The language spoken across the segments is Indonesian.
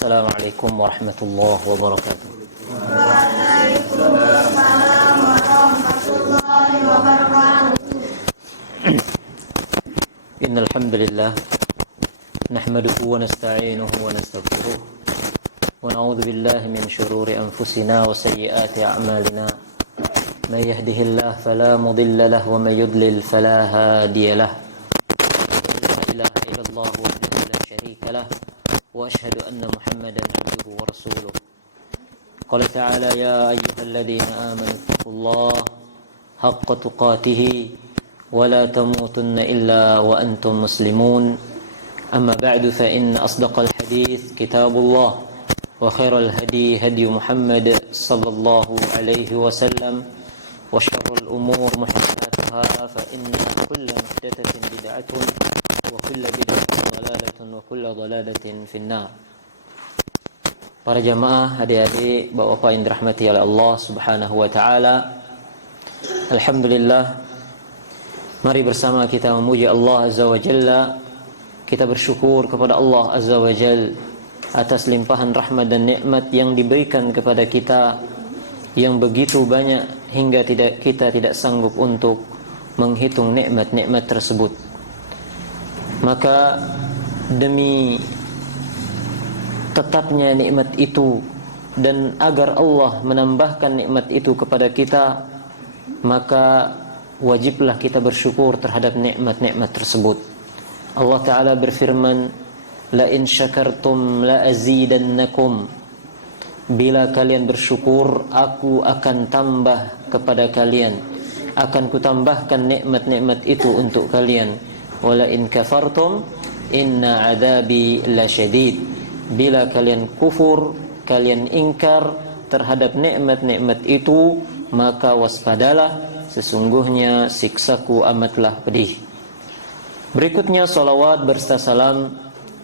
Assalamualaikum warahmatullahi wabarakatuh. Waalaikumsalam warahmatullahi wabarakatuh. Innal hamdalillah nahmaduhu wa nasta'inuhu wa nastaghfiruh wa na'udzu billahi min shururi anfusina wa sayyiati a'malina. May yahdihillahu fala mudilla lahu wa may yudlil fala hadiya lahu. La ilaha illallah wahdahu la syarika lahu wa ashhadu anna Muhammadan abduhu wa rasuluh. Qala ta'ala ya ayyuhalladzina amanu taqullaha haqqa tuqatih wa la tamutunna illa wa antum muslimun. Amma ba'du fa inna asdaqal hadits kitabullah wa khairal hadi hadi Muhammad sallallahu alaihi wasallam wa syarrul umur muhdatsatuha fa inna kulla muhdatsatin bid'atun wa kulla bid'atin dhalalatun wa kulla dhalalatin finnar. Para jamaah, adik-adik, bapak-bapak yang dirahmati oleh Allah Subhanahu wa taala. Alhamdulillah, mari bersama kita memuji Allah Azza wa Jalla. Kita bersyukur kepada Allah Azza wa Jalla atas limpahan rahmat dan nikmat yang diberikan kepada kita yang begitu banyak hingga kita tidak sanggup untuk menghitung nikmat-nikmat tersebut. Maka demi tetapnya nikmat itu dan agar Allah menambahkan nikmat itu kepada kita, maka wajiblah kita bersyukur terhadap nikmat-nikmat tersebut. Allah Ta'ala berfirman, la in syakartum la azidannakum. Bila kalian bersyukur, aku akan tambah kepada kalian, akan kutambahkan nikmat-nikmat itu untuk kalian. Wala in kafartum inna adzabi lasyadid. Bila kalian kufur, kalian ingkar terhadap nikmat-nikmat itu, maka waspadalah, sesungguhnya siksaku amatlah pedih. Berikutnya salawat berserta salam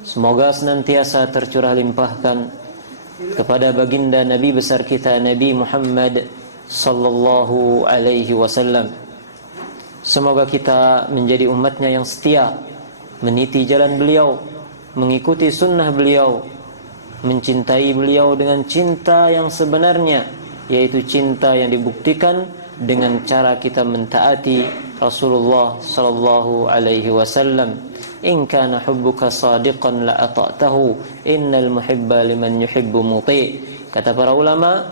semoga senantiasa tercurah limpahkan kepada baginda Nabi besar kita Nabi Muhammad sallallahu alaihi wasallam. Semoga kita menjadi umatnya yang setia, meniti jalan beliau, mengikuti sunnah beliau, mencintai beliau dengan cinta yang sebenarnya, yaitu cinta yang dibuktikan dengan cara kita mentaati Rasulullah sallallahu alaihi wasallam. In kana hubbuka sadiqan la ata'tahu innal muhibba liman yuhibbu muti'. Kata para ulama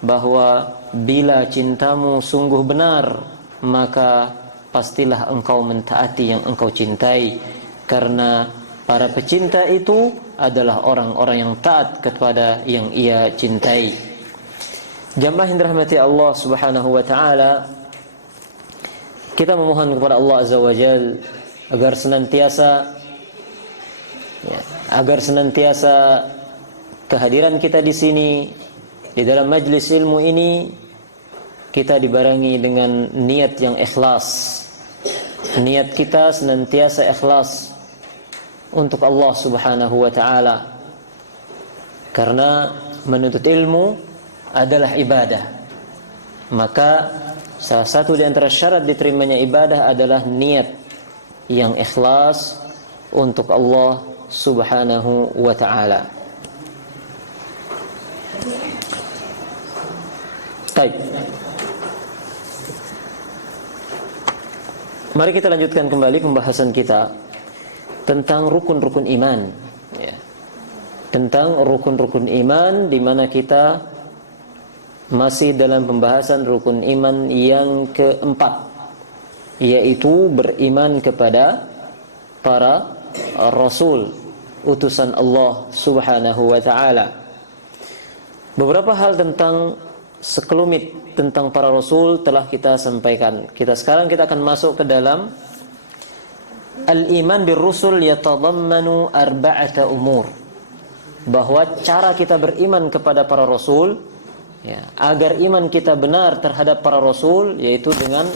bahwa bila cintamu sungguh benar, maka pastilah engkau mentaati yang engkau cintai, karena para pecinta itu adalah orang-orang yang taat kepada yang ia cintai. Jamaah yang dirahmati Allah Subhanahu wa taala, kita memohon kepada Allah Azza wa Jalla agar senantiasa kehadiran kita di sini di dalam majlis ilmu ini kita dibarengi dengan niat yang ikhlas. Niat kita senantiasa ikhlas untuk Allah Subhanahu wa taala, karena menuntut ilmu adalah ibadah. Maka salah satu di antara syarat diterimanya ibadah adalah niat yang ikhlas untuk Allah Subhanahu wa ta'ala. Baik. Mari kita lanjutkan kembali pembahasan kita tentang rukun-rukun iman, ya. Tentang rukun-rukun iman, di mana kita masih dalam pembahasan rukun iman yang keempat, yaitu beriman kepada para rasul, utusan Allah Subhanahu wa ta'ala. Beberapa hal tentang sekelumit tentang para rasul telah kita sampaikan. Sekarang kita akan masuk ke dalam al-iman bir rusul yatadammanu arba'ata umur, bahwa cara kita beriman kepada para rasul, ya, agar iman kita benar terhadap para rasul, yaitu dengan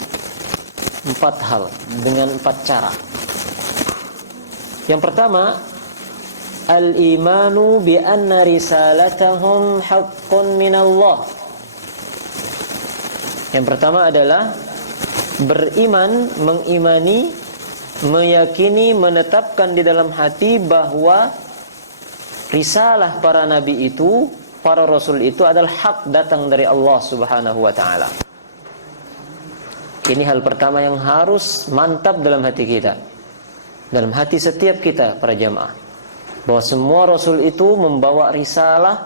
4 hal, dengan 4 cara. Yang pertama, al-imanu bi anna risalatahum haqqun minallah. Yang pertama adalah beriman, mengimani, meyakini, menetapkan di dalam hati bahwa risalah para nabi itu, para rasul itu adalah hak datang dari Allah Subhanahu wa taala. Ini hal pertama yang harus mantap dalam hati kita, dalam hati setiap kita para jamaah, bahwa semua rasul itu membawa risalah,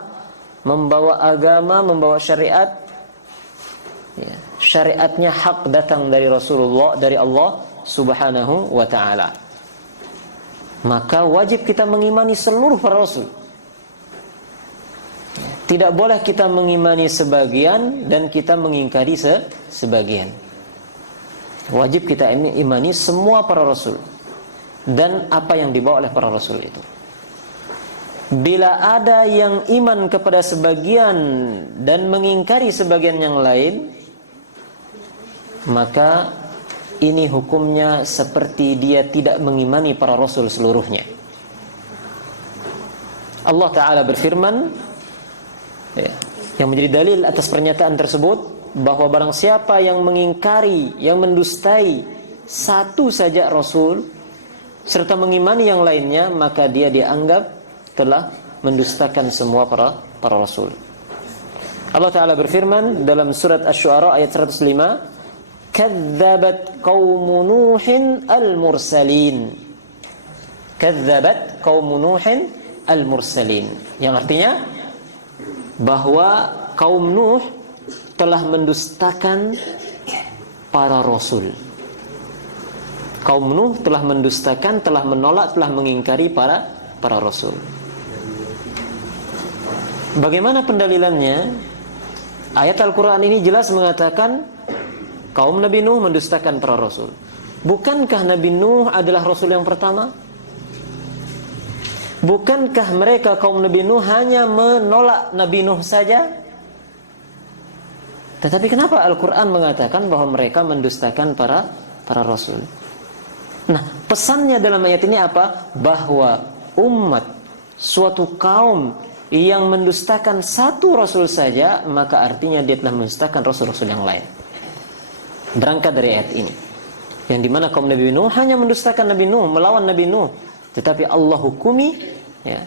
membawa agama, membawa syariat. Ya, syariatnya hak datang dari Rasulullah, dari Allah Subhanahu wa taala. Maka wajib kita mengimani seluruh para rasul. Tidak boleh kita mengimani sebagian dan kita mengingkari sebagian. Wajib kita imani semua para rasul dan apa yang dibawa oleh para rasul itu. Bila ada yang iman kepada sebagian dan mengingkari sebagian yang lain, maka ini hukumnya seperti dia tidak mengimani para rasul seluruhnya. Allah Ta'ala berfirman, ya, yang menjadi dalil atas pernyataan tersebut, bahwa barang siapa yang mengingkari, yang mendustai satu saja rasul serta mengimani yang lainnya, maka dia dianggap telah mendustakan semua para rasul. Allah Ta'ala berfirman dalam surat Asy-Syu'ara ayat 105, kadzabat qaumu nuhin al-mursalin. Kadzabat qaumu nuhin al-mursalin, yang artinya bahwa kaum Nuh telah mendustakan para rasul. Kaum Nuh telah mendustakan, telah menolak, telah mengingkari para rasul. Bagaimana pendalilannya? Ayat Al-Quran ini jelas mengatakan kaum Nabi Nuh mendustakan para rasul. Bukankah Nabi Nuh adalah rasul yang pertama? Bukankah mereka kaum Nabi Nuh hanya menolak Nabi Nuh saja? Tetapi kenapa Al-Quran mengatakan bahwa mereka mendustakan para rasul? Nah, pesannya dalam ayat ini apa? Bahwa umat, suatu kaum yang mendustakan satu rasul saja, maka artinya dia telah mendustakan rasul-rasul yang lain. Berangkat dari ayat ini, yang dimana kaum Nabi Nuh hanya mendustakan Nabi Nuh, melawan Nabi Nuh, tetapi Allah hukumi, ya,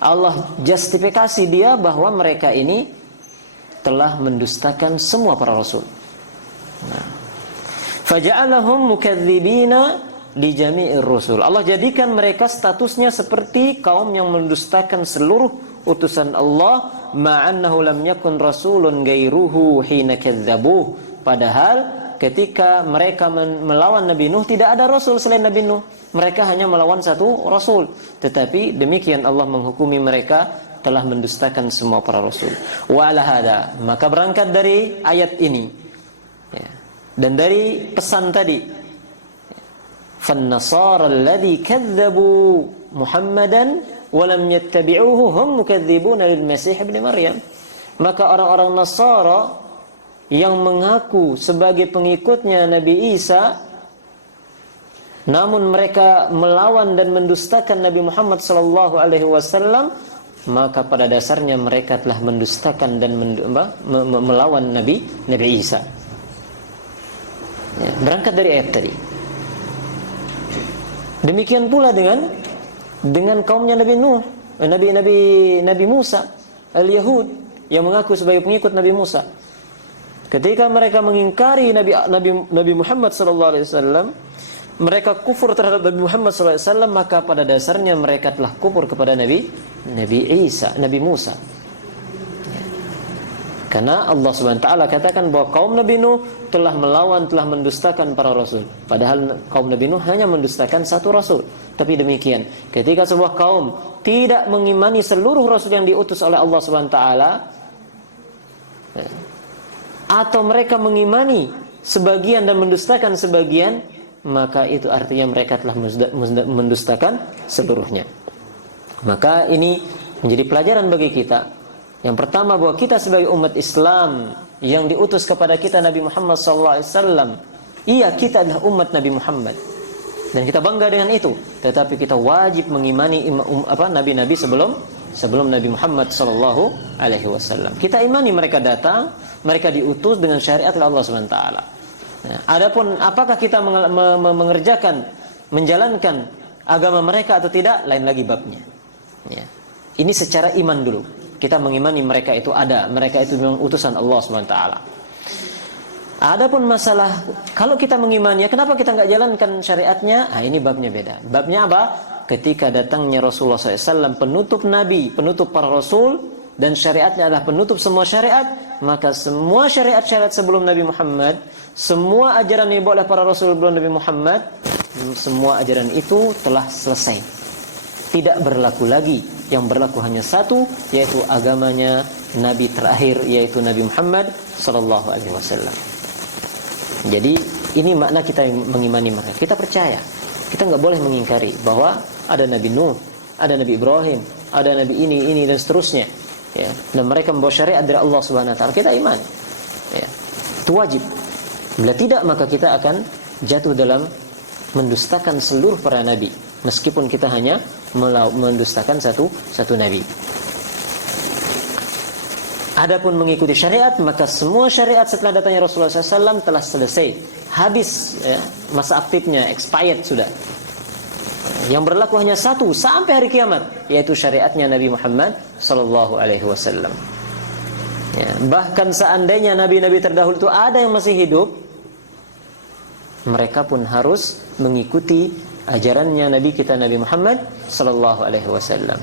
Allah justifikasi dia bahwa mereka ini telah mendustakan semua para rasul. Nah, faja'alahum mukadzibina li jami'ir rusul. Allah jadikan mereka statusnya seperti kaum yang mendustakan seluruh utusan Allah, ma'annahu lam yakun rasulun gairuhu hina kadzabuh. Padahal ketika mereka melawan Nabi Nuh, tidak ada rasul selain Nabi Nuh. Mereka hanya melawan satu rasul. Tetapi demikian Allah menghukumi mereka telah mendustakan semua para rasul. Wa ala hada, maka berangkat dari ayat ini, ya, dan dari pesan tadi, fan-nasara alladhi kadzabu Muhammadan wa lam yattabi'uhu hum mukadzibuna lil Masih ibn Maryam. Maka orang-orang Nasara yang mengaku sebagai pengikutnya Nabi Isa, namun mereka melawan dan mendustakan Nabi Muhammad sallallahu alaihi wasallam, maka pada dasarnya mereka telah mendustakan dan melawan Nabi Isa. Ya, berangkat dari ayat tadi. Demikian pula dengan kaumnya Nabi Nuh, Nabi Musa, al-Yahud yang mengaku sebagai pengikut Nabi Musa. Ketika mereka mengingkari Nabi Muhammad sallallahu alaihi wasallam, mereka kufur terhadap Nabi Muhammad SAW, maka pada dasarnya mereka telah kufur kepada Nabi Musa. Karena Allah Subhanahu wa taala katakan bahwa kaum Nabi Nuh telah melawan, telah mendustakan para rasul. Padahal kaum Nabi Nuh hanya mendustakan satu rasul. Tapi demikian, ketika sebuah kaum tidak mengimani seluruh rasul yang diutus oleh Allah Subhanahu wa taala, atau mereka mengimani sebagian dan mendustakan sebagian, maka itu artinya mereka telah mendustakan seluruhnya. Maka ini menjadi pelajaran bagi kita. Yang pertama, bahwa kita sebagai umat Islam yang diutus kepada kita Nabi Muhammad SAW, iya, kita adalah umat Nabi Muhammad dan kita bangga dengan itu. Tetapi kita wajib mengimani nabi-nabi sebelum Nabi Muhammad SAW. Kita imani mereka datang, mereka diutus dengan syariat oleh Allah Subhanahu wa taala. Adapun apakah kita mengerjakan, menjalankan agama mereka atau tidak, lain lagi babnya. Ya. Ini secara iman dulu. Kita mengimani mereka itu ada, mereka itu memang utusan Allah SWT. Adapun masalah kalau kita mengimani, kenapa kita nggak jalankan syariatnya? Ini babnya beda. Babnya apa? Ketika datangnya Rasulullah SAW, penutup Nabi, penutup para Rasul, dan syariatnya adalah penutup semua syariat, maka semua syariat-syariat sebelum Nabi Muhammad, semua ajaran yang dibawa oleh para Rasul sebelum Nabi Muhammad, semua ajaran itu telah selesai. Tidak berlaku lagi. Yang berlaku hanya satu, yaitu agamanya Nabi terakhir, yaitu Nabi Muhammad Sallallahu Alaihi Wasallam. Jadi ini makna kita mengimani mereka. Kita percaya. Kita nggak boleh mengingkari bahwa ada Nabi Nuh, ada Nabi Ibrahim, ada Nabi ini dan seterusnya. Ya. Dan mereka membawa syariat dari Allah Subhanahu Wa Taala. Kita iman. Ya. Itu wajib. Bila tidak, maka kita akan jatuh dalam mendustakan seluruh para nabi. Meskipun kita hanya mendustakan satu nabi. Adapun mengikuti syariat, maka semua syariat setelah datangnya Rasulullah SAW telah selesai, habis ya, masa aktifnya, expired sudah. Yang berlaku hanya satu sampai hari kiamat, yaitu syariatnya Nabi Muhammad Sallallahu Alaihi Wasallam. Ya, bahkan seandainya nabi-nabi terdahulu itu ada yang masih hidup, mereka pun harus mengikuti ajarannya Nabi kita Nabi Muhammad Sallallahu Alaihi Wasallam.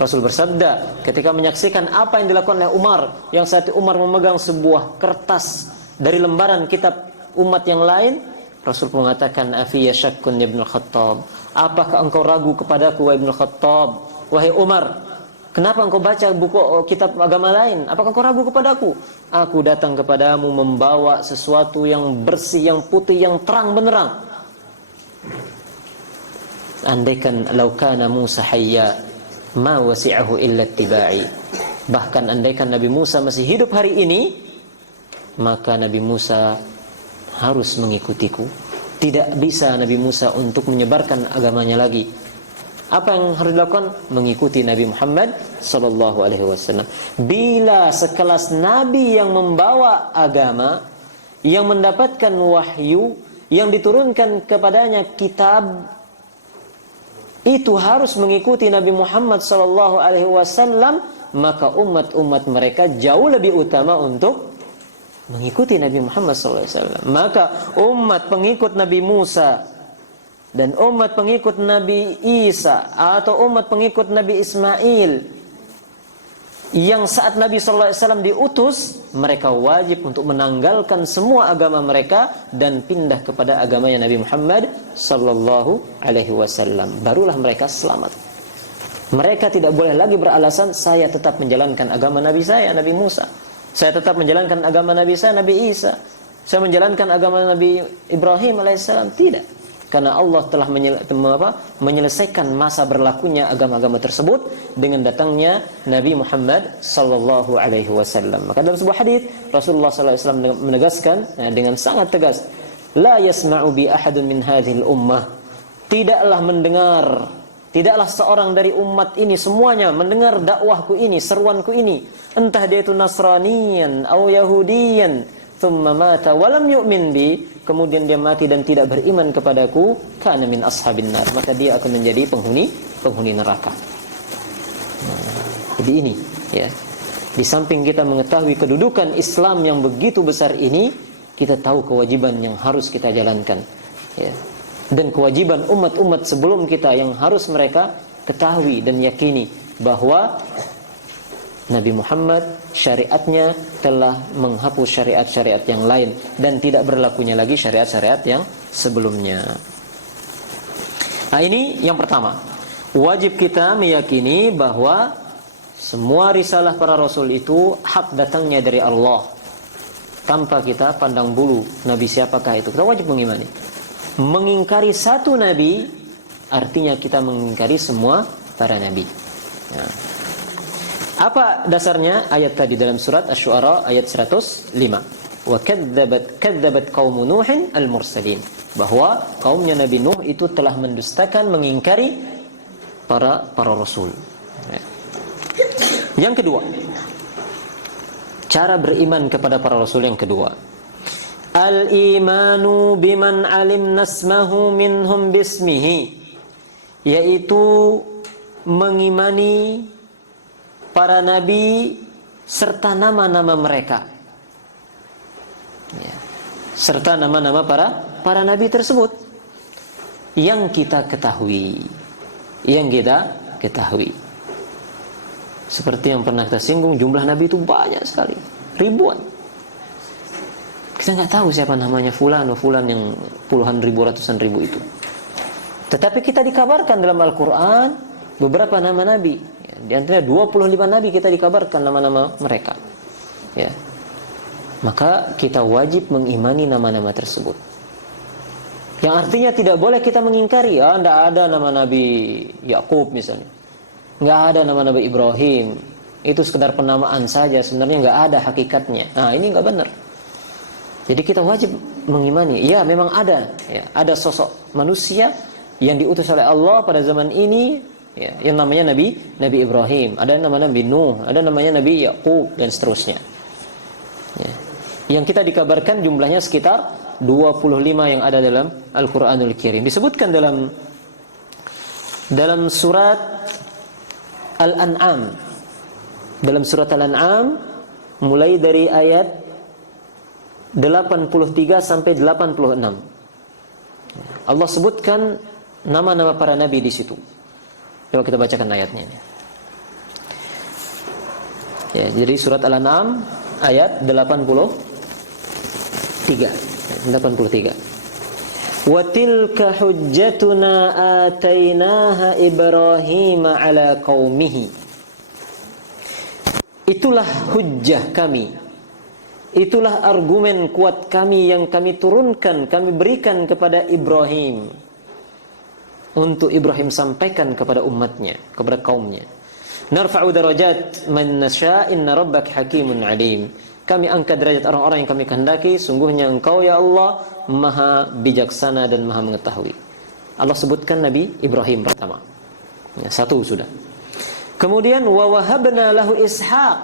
Rasul bersabda ketika menyaksikan apa yang dilakukan oleh Umar, yang saat itu Umar memegang sebuah kertas dari lembaran kitab umat yang lain, Rasul mengatakan, "Afiyya syakkun Ibnu Khattab, apakah engkau ragu kepadaku wahai Ibnu Khattab? Wahai Umar, kenapa engkau baca buku kitab agama lain? Apakah engkau ragu kepadaku? Aku datang kepadamu membawa sesuatu yang bersih, yang putih, yang terang benderang. Andaikan laukana Musa hayya ma wasi'ahu illa ittiba'i." Bahkan andaikan Nabi Musa masih hidup hari ini, maka Nabi Musa harus mengikutiku. Tidak bisa Nabi Musa untuk menyebarkan agamanya lagi. Apa yang harus dilakukan? Mengikuti Nabi Muhammad sallallahu alaihi wasallam. Bila sekelas nabi yang membawa agama, yang mendapatkan wahyu, yang diturunkan kepadanya kitab, itu harus mengikuti Nabi Muhammad sallallahu alaihi wasallam, maka umat-umat mereka jauh lebih utama untuk mengikuti Nabi Muhammad sallallahu alaihi wasallam. Maka umat pengikut Nabi Musa dan umat pengikut Nabi Isa atau umat pengikut Nabi Ismail yang saat Nabi sallallahu alaihi wasallam diutus, mereka wajib untuk menanggalkan semua agama mereka dan pindah kepada agamanya Nabi Muhammad sallallahu alaihi wasallam. Barulah mereka selamat. Mereka tidak boleh lagi beralasan saya tetap menjalankan agama Nabi saya, Nabi Musa. Saya tetap menjalankan agama Nabi saya, Nabi Isa. Saya menjalankan agama Nabi Ibrahim alaihissalam. Tidak. Karena Allah telah menyelesaikan masa berlakunya agama-agama tersebut dengan datangnya Nabi Muhammad sallallahu alaihi wasallam. Maka dalam sebuah hadis Rasulullah sallallahu alaihi wasallam menegaskan dengan sangat tegas, la yasma'u bi ahadun min hadhil ummah. Tidaklah seorang dari umat ini semuanya mendengar dakwahku ini, seruanku ini, entah dia itu Nasraniyan atau Yahudiyan, thumma mata wa lam yu'min bi, kemudian dia mati dan tidak beriman kepadaku, kana min ashabin nar, maka dia akan menjadi penghuni neraka. Jadi ini ya. Di samping kita mengetahui kedudukan Islam yang begitu besar ini, kita tahu kewajiban yang harus kita jalankan ya. Dan kewajiban umat-umat sebelum kita yang harus mereka ketahui dan yakini bahwa Nabi Muhammad syariatnya telah menghapus syariat-syariat yang lain dan tidak berlakunya lagi syariat-syariat yang sebelumnya. Nah, ini yang pertama. Wajib kita meyakini bahwa semua risalah para rasul itu hak datangnya dari Allah. Tanpa kita pandang bulu nabi siapakah itu, kita wajib mengimani. Mengingkari satu nabi artinya kita mengingkari semua para nabi. Nah, apa dasarnya? Ayat tadi dalam surat Asy-Syu'ara ayat 105. Wa kadzabat qaum Nuhin al-mursalin. Bahwa kaumnya Nabi Nuh itu telah mendustakan, mengingkari para rasul. Yang kedua, cara beriman kepada para rasul yang kedua. Al-imanu biman alimna ismahu minhum bismihi, yaitu mengimani para nabi serta nama-nama mereka. Ya. Serta nama-nama para nabi tersebut yang kita ketahui. Seperti yang pernah kita singgung, jumlah nabi itu banyak sekali, ribuan. Kita nggak tahu siapa namanya fulan yang puluhan ribu, ratusan ribu itu. Tetapi kita dikabarkan dalam Al-Quran beberapa nama nabi. Ya, di antaranya 25 nabi kita dikabarkan nama-nama mereka. Ya. Maka kita wajib mengimani nama-nama tersebut. Yang artinya tidak boleh kita mengingkari, tidak ada nama Nabi Yakub misalnya, nggak ada nama Nabi Ibrahim, itu sekedar penamaan saja, sebenarnya nggak ada hakikatnya. Nah, ini nggak benar. Jadi kita wajib mengimani, ya memang ada, ya, ada sosok manusia yang diutus oleh Allah pada zaman ini, ya, yang namanya Nabi Ibrahim, ada nama Nabi Nuh, ada namanya Nabi Yakub dan seterusnya. Ya. Yang kita dikabarkan jumlahnya sekitar 25 yang ada dalam Al-Quranul Karim. Disebutkan dalam surat Al-An'am. Dalam surat Al-An'am mulai dari ayat 83 sampai 86. Allah sebutkan nama-nama para nabi di situ. Coba kita bacakan ayatnya. Ya, jadi surat Al-An'am ayat 83. Wa tilka hujjatuna atainaha Ibrahim ala qaumihi. Itulah hujjah kami, itulah argumen kuat kami yang kami turunkan, kami berikan kepada Ibrahim, untuk Ibrahim sampaikan kepada umatnya, kepada kaumnya. Narfa'u darajat man nasha' inna rabbaka hakimun alim. Kami angkat derajat orang-orang yang kami kehendaki, sungguhnya Engkau ya Allah maha bijaksana dan maha mengetahui. Allah sebutkan Nabi Ibrahim pertama. Ya, satu sudah. Kemudian wa wahabna lahu Ishaq.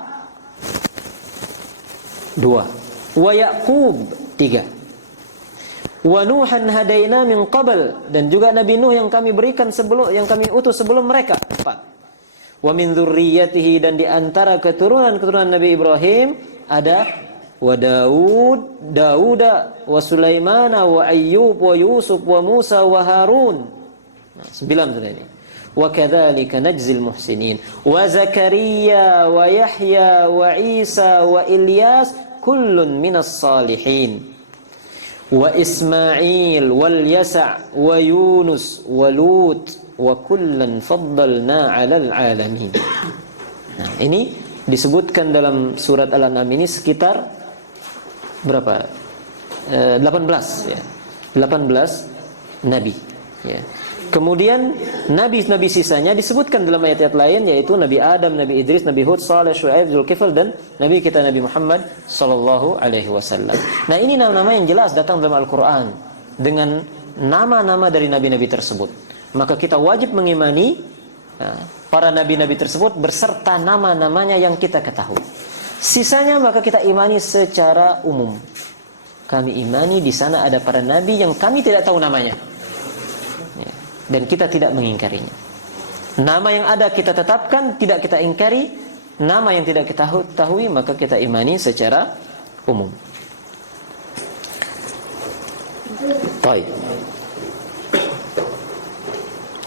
2. Wa Yaqub. 3. Wa Nuhan hadaina min qabl, dan juga Nabi Nuh yang kami berikan yang kami utus sebelum mereka. 4. Wa min dzurriyyatihi, dan di antara keturunan Nabi Ibrahim ada wa Dauda wa Sulaimana wa Ayyub wa Yusuf wa Musa wa Harun. 9 sudah ini. Wa kadzalika najzil muhsinin wa Zakaria wa Yahya wa Isa wa Ilyas kullun minas salihin wa Ismail wal Yasa' wa Yunus wa Lut wa kullan faddalna 'alal 'alamin. Nah, ini disebutkan dalam surat Al-An'am ini sekitar berapa? 18 ya. 18 nabi ya. Kemudian nabi-nabi sisanya disebutkan dalam ayat-ayat lain, yaitu Nabi Adam, Nabi Idris, Nabi Hud, Saleh, Syuaib, Zulkifl, dan Nabi kita Nabi Muhammad sallallahu alaihi wasallam. Nah, ini nama-nama yang jelas datang dalam Al-Qur'an dengan nama-nama dari nabi-nabi tersebut. Maka kita wajib mengimani para nabi-nabi tersebut berserta nama-namanya yang kita ketahui. Sisanya maka kita imani secara umum. Kami imani di sana ada para nabi yang kami tidak tahu namanya, dan kita tidak mengingkarinya. Nama yang ada kita tetapkan, tidak kita ingkari. Nama yang tidak kita ketahui maka kita imani secara umum. Baik.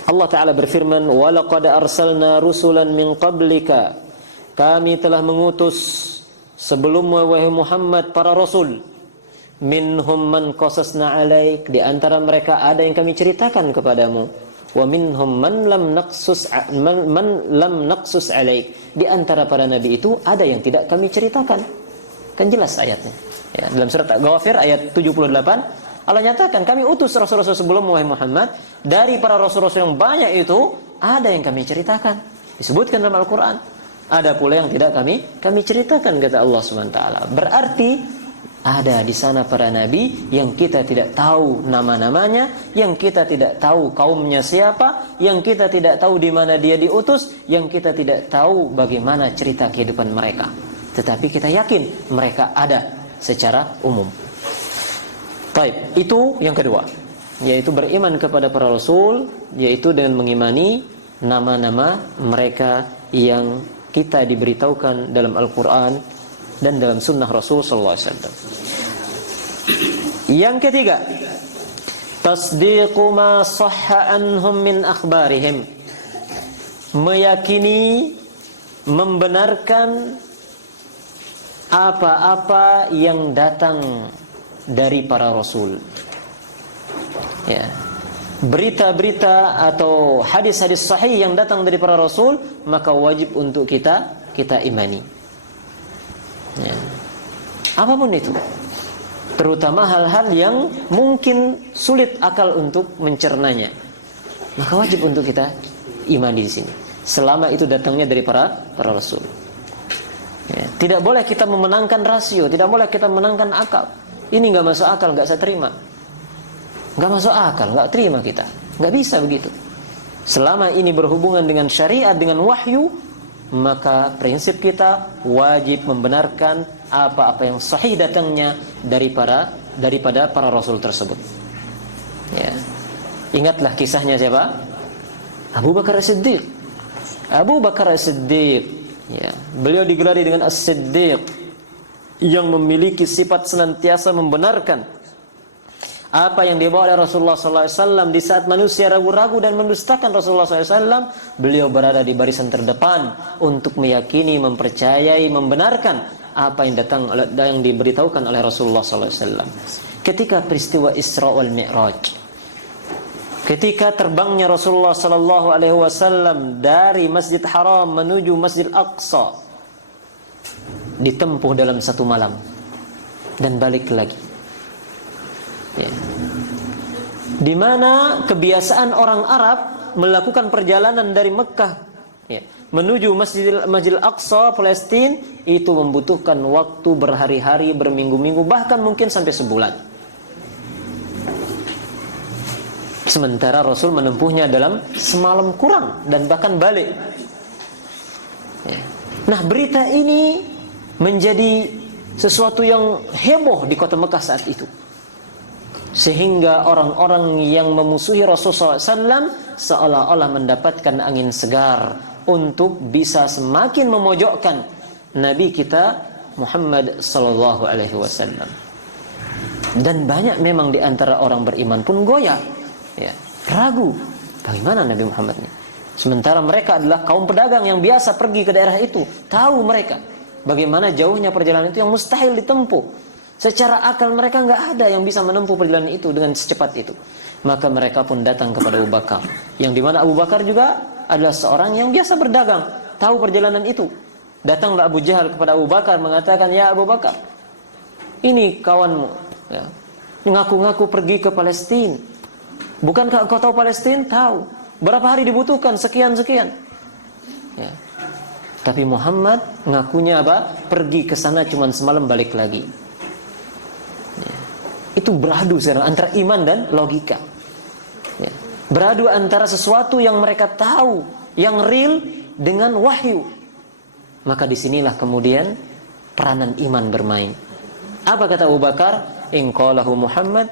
Allah Ta'ala berfirman, وَلَقَدْ أَرْسَلْنَا رُسُلًا مِنْ قَبْلِكَ. Kami telah mengutus sebelum wahai Muhammad para rasul. Minhum man qasasna alaik. Di antara mereka ada yang kami ceritakan kepadamu. Wa minhum man lam naqsus alaik. Di antara para nabi itu ada yang tidak kami ceritakan. Kan jelas ayatnya. Ya, dalam surat Ghafir ayat 78 Allah nyatakan, kami utus rasul-rasul sebelum wahai Muhammad. Dari para rasul-rasul yang banyak itu ada yang kami ceritakan, disebutkan dalam Al-Quran. Ada pula yang tidak kami ceritakan, kata Allah SWT. Berarti ada di sana para nabi yang kita tidak tahu nama-namanya, yang kita tidak tahu kaumnya siapa, yang kita tidak tahu di mana dia diutus, yang kita tidak tahu bagaimana cerita kehidupan mereka. Tetapi kita yakin mereka ada secara umum. Baik, itu yang kedua, yaitu beriman kepada para rasul, yaitu dengan mengimani nama-nama mereka yang kita diberitahukan dalam Al-Quran dan dalam sunnah Rasul sallallahu alaihi wasallam. Yang ketiga, tasdiqu ma sahha anhum min akhbarihim, meyakini, membenarkan apa-apa yang datang dari para rasul. Ya. Berita-berita atau hadis-hadis sahih yang datang dari para rasul, maka wajib untuk kita imani. Ya. Apapun itu, terutama hal-hal yang mungkin sulit akal untuk mencernanya, maka wajib untuk kita imani di sini. Selama itu datangnya dari para rasul. Ya. Tidak boleh kita memenangkan rasio, tidak boleh kita memenangkan akal. Ini nggak masuk akal, nggak saya terima. Nggak masuk akal, nggak terima kita. Nggak bisa begitu. Selama ini berhubungan dengan syariat, dengan wahyu, maka prinsip kita wajib membenarkan apa-apa yang sahih datangnya daripada para rasul tersebut. Ya. Ingatlah kisahnya siapa? Abu Bakar As-Siddiq. Abu Bakar As-Siddiq, ya, beliau digelari dengan As-Siddiq, yang memiliki sifat senantiasa membenarkan apa yang dibawa oleh Rasulullah SAW. Di saat manusia ragu-ragu dan mendustakan Rasulullah SAW, beliau berada di barisan terdepan untuk meyakini, mempercayai, membenarkan apa yang diberitahukan oleh Rasulullah SAW. Ketika peristiwa Isra wal Mi'raj, ketika terbangnya Rasulullah SAW dari Masjid Haram menuju Masjid Aqsa, ditempuh dalam satu malam dan balik lagi. Ya. Di mana kebiasaan orang Arab melakukan perjalanan dari Mekah, ya, menuju Masjid Aqsa Palestina itu membutuhkan waktu berhari-hari, berminggu-minggu, bahkan mungkin sampai sebulan. Sementara Rasul menempuhnya dalam semalam kurang dan bahkan balik. Ya. Nah, berita ini menjadi sesuatu yang heboh di kota Mekah saat itu, sehingga orang-orang yang memusuhi Rasulullah SAW seolah-olah mendapatkan angin segar untuk bisa semakin memojokkan Nabi kita Muhammad sallallahu alaihi wasallam. Dan banyak memang di antara orang beriman pun goyah, ya, ragu bagaimana Nabi Muhammad ini. Sementara mereka adalah kaum pedagang yang biasa pergi ke daerah itu, tahu mereka bagaimana jauhnya perjalanan itu yang mustahil ditempuh. Secara akal mereka nggak ada yang bisa menempuh perjalanan itu dengan secepat itu. Maka mereka pun datang kepada Abu Bakar, yang dimana Abu Bakar juga adalah seorang yang biasa berdagang, tahu perjalanan itu. Datanglah Abu Jahal kepada Abu Bakar mengatakan, ya Abu Bakar, ini kawanmu, ya, ngaku-ngaku pergi ke Palestina. Bukankah kau tahu Palestina? Tahu. Berapa hari dibutuhkan? Sekian-sekian. Ya. Tapi Muhammad ngakunya apa? Pergi ke sana cuma semalam balik lagi. Itu beradu sekarang antara iman dan logika, ya. Beradu antara sesuatu yang mereka tahu, yang real, dengan wahyu. Maka disinilah kemudian peranan iman bermain. Apa kata Abu Bakar? In qalahu Muhammad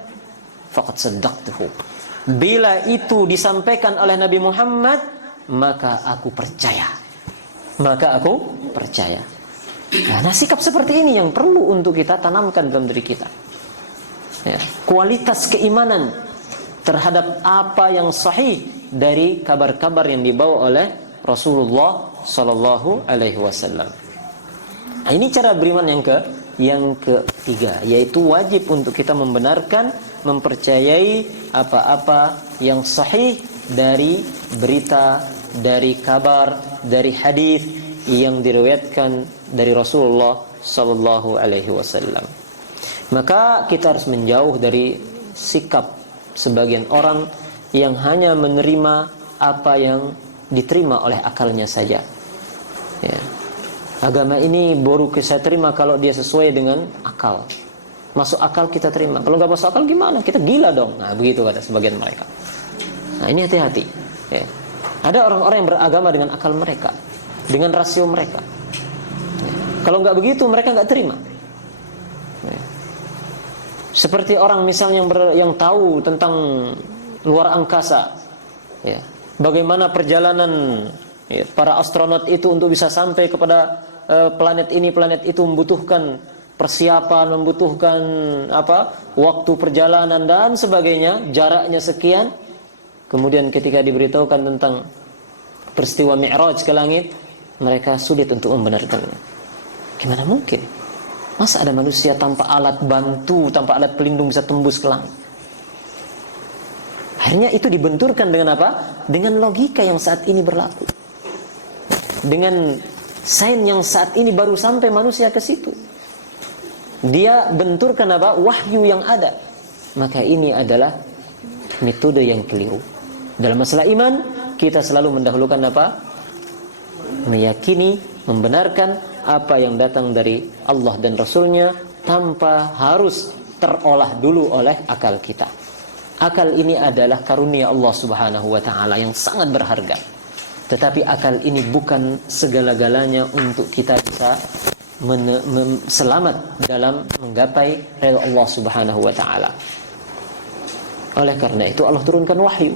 faqad saddaqtuhu. Bila itu disampaikan oleh Nabi Muhammad, maka aku percaya. Nah, sikap seperti ini yang perlu untuk kita tanamkan dalam diri kita. Ya, kualitas keimanan terhadap apa yang sahih dari kabar-kabar yang dibawa oleh Rasulullah sallallahu alaihi wasallam. Nah, ini cara beriman yang ketiga, yaitu wajib untuk kita membenarkan, mempercayai apa-apa yang sahih dari berita, dari kabar, dari hadis yang diriwayatkan dari Rasulullah sallallahu alaihi wasallam. Maka kita harus menjauh dari sikap sebagian orang yang hanya menerima apa yang diterima oleh akalnya saja. Ya. Agama ini baru saya terima kalau dia sesuai dengan akal. Masuk akal kita terima. Kalau nggak masuk akal gimana? Kita gila dong. Nah, begitu kata sebagian mereka. Nah, ini hati-hati. Ya. Ada orang-orang yang beragama dengan akal mereka, dengan rasio mereka. Ya. Kalau nggak begitu mereka nggak terima. Seperti orang misalnya yang tahu tentang luar angkasa, ya, bagaimana perjalanan Ya, para astronot itu untuk bisa sampai kepada planet ini, planet itu membutuhkan persiapan, membutuhkan waktu perjalanan dan sebagainya, jaraknya sekian. Kemudian ketika diberitahukan tentang peristiwa Mi'raj ke langit, mereka sulit untuk membenarkannya. Gimana mungkin? Masa ada manusia tanpa alat bantu, tanpa alat pelindung bisa tembus ke langit? Akhirnya itu dibenturkan dengan apa? Dengan logika yang saat ini berlaku, dengan sains yang saat ini baru sampai manusia ke situ. Dia benturkan apa? Wahyu yang ada. Maka ini adalah metode yang keliru. Dalam masalah iman, kita selalu mendahulukan apa? Meyakini, membenarkan apa yang datang dari Allah dan Rasulnya tanpa harus terolah dulu oleh akal kita. Akal ini adalah karunia Allah Subhanahu wa ta'ala yang sangat berharga. Tetapi akal ini bukan segala-galanya untuk kita bisa selamat dalam menggapai ridha Allah Subhanahu wa ta'ala. Oleh karena itu Allah turunkan wahyu.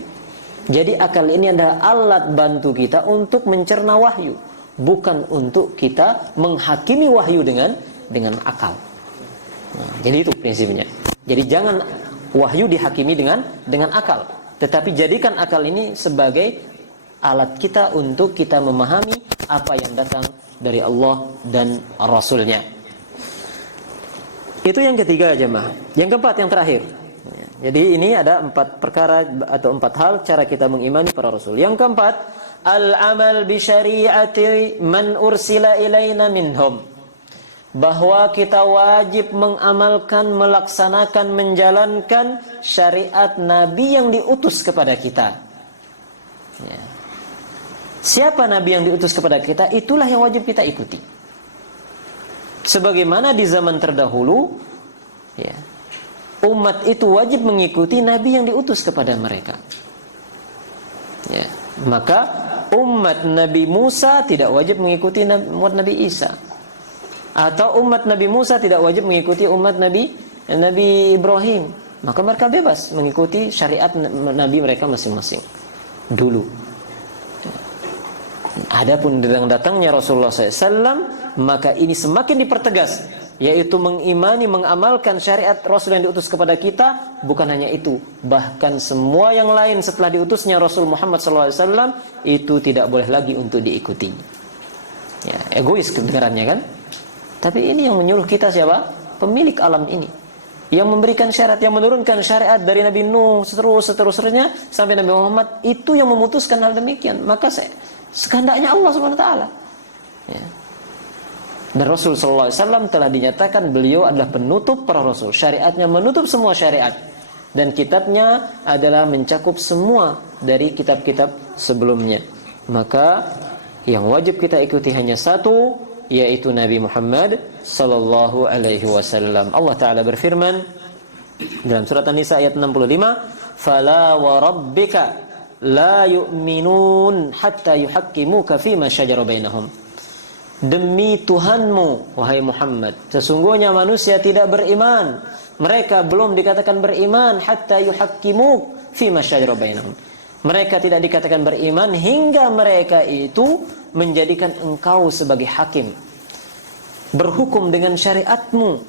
Jadi akal ini adalah alat bantu kita untuk mencerna wahyu, bukan untuk kita menghakimi wahyu dengan akal. Nah, jadi itu prinsipnya. Jadi jangan wahyu dihakimi dengan akal, tetapi jadikan akal ini sebagai alat kita untuk kita memahami apa yang datang dari Allah dan Rasulnya. Itu yang ketiga jemaah. Yang keempat, yang terakhir. Jadi ini ada 4 perkara atau 4 hal cara kita mengimani para Rasul. Yang keempat, al-amal bi syari'ati man ursila ilaina minhum. Bahwa kita wajib mengamalkan, melaksanakan, menjalankan syariat Nabi yang diutus kepada kita. Ya. Siapa Nabi yang diutus kepada kita, itulah yang wajib kita ikuti. Sebagaimana di zaman terdahulu, ya, umat itu wajib mengikuti Nabi yang diutus kepada mereka. Ya, maka umat Nabi Musa tidak wajib mengikuti umat Nabi Isa. Atau umat Nabi Musa tidak wajib mengikuti umat Nabi Ibrahim. Maka mereka bebas mengikuti syariat Nabi mereka masing-masing dulu. Adapun dengan datangnya Rasulullah SAW, maka ini semakin dipertegas, yaitu mengimani, mengamalkan syariat Rasul yang diutus kepada kita. Bukan hanya itu, bahkan semua yang lain setelah diutusnya Rasul Muhammad SAW itu tidak boleh lagi untuk diikuti. Ya, egois kedengarannya kan? Tapi ini yang menyuruh kita siapa? Pemilik alam ini, yang memberikan syariat, yang menurunkan syariat dari Nabi Nuh seterusnya sampai Nabi Muhammad, itu yang memutuskan hal demikian. Maka sekandaknya Allah Subhanahu wa taala. Ya. Dan Rasul sallallahu alaihi wasallam telah dinyatakan beliau adalah penutup para rasul. Syariatnya menutup semua syariat, dan kitabnya adalah mencakup semua dari kitab-kitab sebelumnya. Maka yang wajib kita ikuti hanya satu, yaitu Nabi Muhammad sallallahu alaihi wasallam. Allah taala berfirman dalam surat An-Nisa ayat 65, "Fala wa rabbika la yu'minun hatta yuhaqqimuka fima syajara bainahum." Demi Tuhanmu, wahai Muhammad, sesungguhnya manusia tidak beriman, mereka belum dikatakan beriman hatta yuhaqqimuk fima syajara bainahum. Mereka tidak dikatakan beriman hingga mereka itu menjadikan engkau sebagai hakim, berhukum dengan syariatmu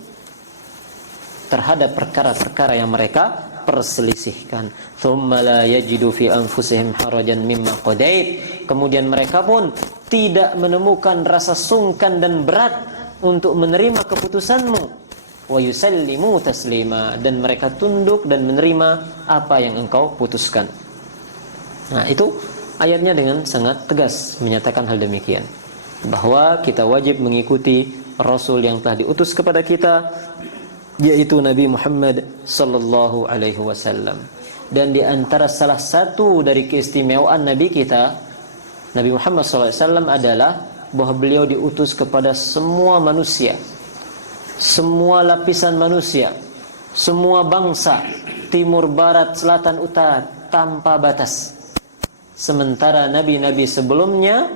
terhadap perkara-perkara yang mereka perselisihkan. Thumma la yajidu fi anfusihim harajan mimma qadait. Kemudian mereka pun tidak menemukan rasa sungkan dan berat untuk menerima keputusanmu. Wa yusallimu taslima, dan mereka tunduk dan menerima apa yang engkau putuskan. Nah, itu ayatnya dengan sangat tegas menyatakan hal demikian, bahwa kita wajib mengikuti Rasul yang telah diutus kepada kita, yaitu Nabi Muhammad sallallahu alaihi wasallam. Dan di antara salah satu dari keistimewaan Nabi kita, Nabi Muhammad sallallahu alaihi wasallam, adalah bahwa beliau diutus kepada semua manusia, semua lapisan manusia, semua bangsa, timur, barat, selatan, utara, tanpa batas. Sementara nabi-nabi sebelumnya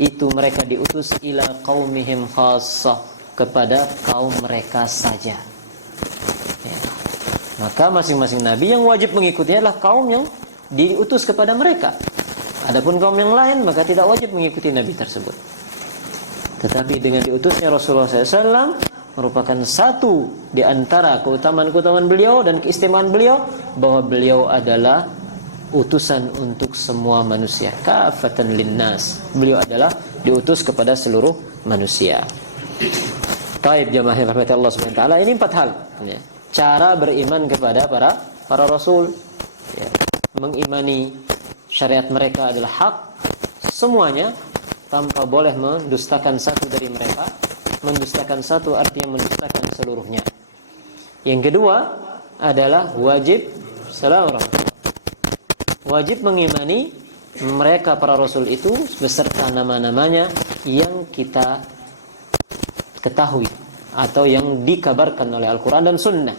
itu mereka diutus ila qaumihim khassah, kepada kaum mereka saja. Ya. Maka masing-masing nabi yang wajib mengikutinya adalah kaum yang diutus kepada mereka. Adapun kaum yang lain maka tidak wajib mengikuti nabi tersebut. Tetapi dengan diutusnya Rasulullah SAW merupakan satu di antara keutamaan-keutamaan beliau dan keistimewaan beliau, bahwa beliau adalah utusan untuk semua manusia, kafatan linnas. Beliau adalah diutus kepada seluruh manusia. Taib jamaah yang rahmati Allah Subhanahu wa taala, ini 4 hal ya. Cara beriman kepada para rasul ya. Mengimani syariat mereka adalah hak semuanya, tanpa boleh mendustakan satu dari mereka. Mendustakan satu artinya mendustakan seluruhnya. Yang kedua adalah wajib wajib mengimani mereka para rasul itu beserta nama-namanya yang kita ketahui atau yang dikabarkan oleh Al-Quran dan Sunnah.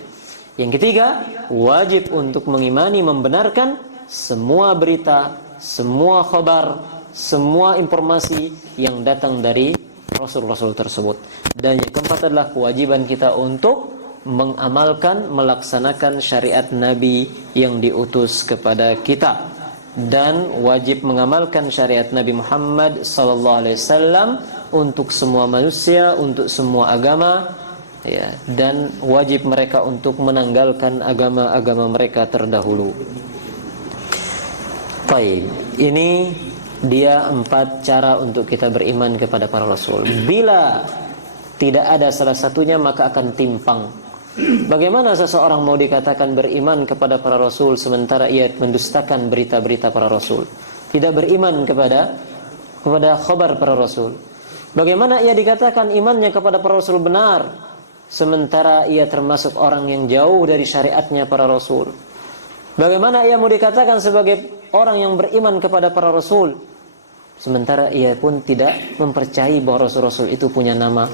Yang ketiga, wajib untuk mengimani, membenarkan semua berita, semua khabar, semua informasi yang datang dari rasul-rasul tersebut. Dan yang keempat adalah kewajiban kita untuk mengamalkan, melaksanakan syariat Nabi yang diutus kepada kita, dan wajib mengamalkan syariat Nabi Muhammad SAW untuk semua manusia, untuk semua agama ya, dan wajib mereka untuk menanggalkan agama-agama mereka terdahulu. Baik, ini dia 4 cara untuk kita beriman kepada para rasul. Bila tidak ada salah satunya maka akan timpang. Bagaimana seseorang mau dikatakan beriman kepada para rasul sementara ia mendustakan berita-berita para rasul, tidak beriman kepada khabar para rasul? Bagaimana ia dikatakan imannya kepada para rasul benar sementara ia termasuk orang yang jauh dari syariatnya para rasul? Bagaimana ia mau dikatakan sebagai orang yang beriman kepada para rasul sementara ia pun tidak mempercayai bahwa rasul-rasul itu punya nama?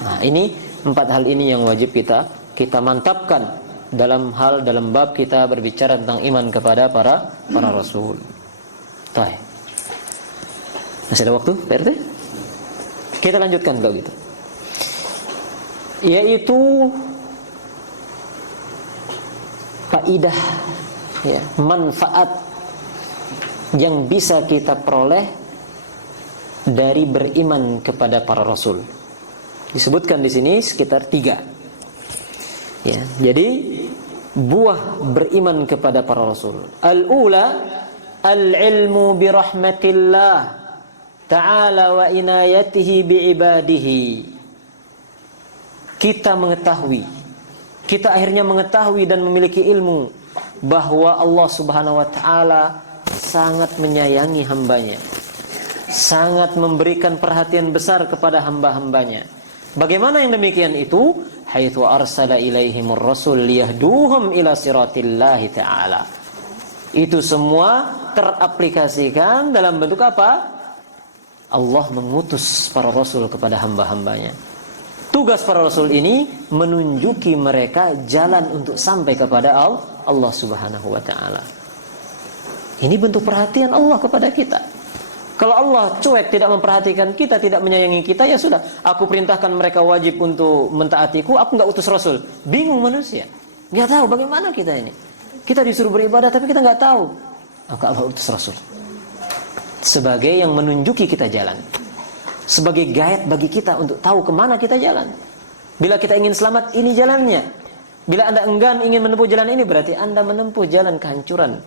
Nah, ini 4 hal ini yang wajib kita mantapkan dalam bab kita berbicara tentang iman kepada para rasul. Baik. Masih ada waktu, Pak RT? Kita lanjutkan kalau gitu. Yaitu faidah ya, manfaat yang bisa kita peroleh dari beriman kepada para rasul. Disebutkan di sini sekitar 3. Ya, jadi buah beriman kepada para rasul. Al-ula al-ilmu bi rahmatillah ta'ala wa inayatihi bi ibadihi. Kita akhirnya mengetahui dan memiliki ilmu bahwa Allah Subhanahu wa taala sangat menyayangi hambanya, sangat memberikan perhatian besar kepada hamba-hambanya. Bagaimana yang demikian itu? Haitsu arsala ilaihimur rasul liyahduhum ila siratillahi ta'ala. Itu semua teraplikasikan dalam bentuk apa? Allah mengutus para rasul kepada hamba-hambanya. Tugas para rasul ini menunjuki mereka jalan untuk sampai kepada Allah Subhanahu wa taala. Ini bentuk perhatian Allah kepada kita. Kalau Allah cuek, tidak memperhatikan kita, tidak menyayangi kita, ya sudah, aku perintahkan mereka wajib untuk mentaatiku, aku nggak utus rasul. Bingung manusia, nggak tahu bagaimana kita ini. Kita disuruh beribadah tapi kita nggak tahu. Maka Allah utus rasul sebagai yang menunjuki kita jalan, sebagai guide bagi kita untuk tahu kemana kita jalan. Bila kita ingin selamat, ini jalannya. Bila Anda enggan ingin menempuh jalan ini, berarti Anda menempuh jalan kehancuran.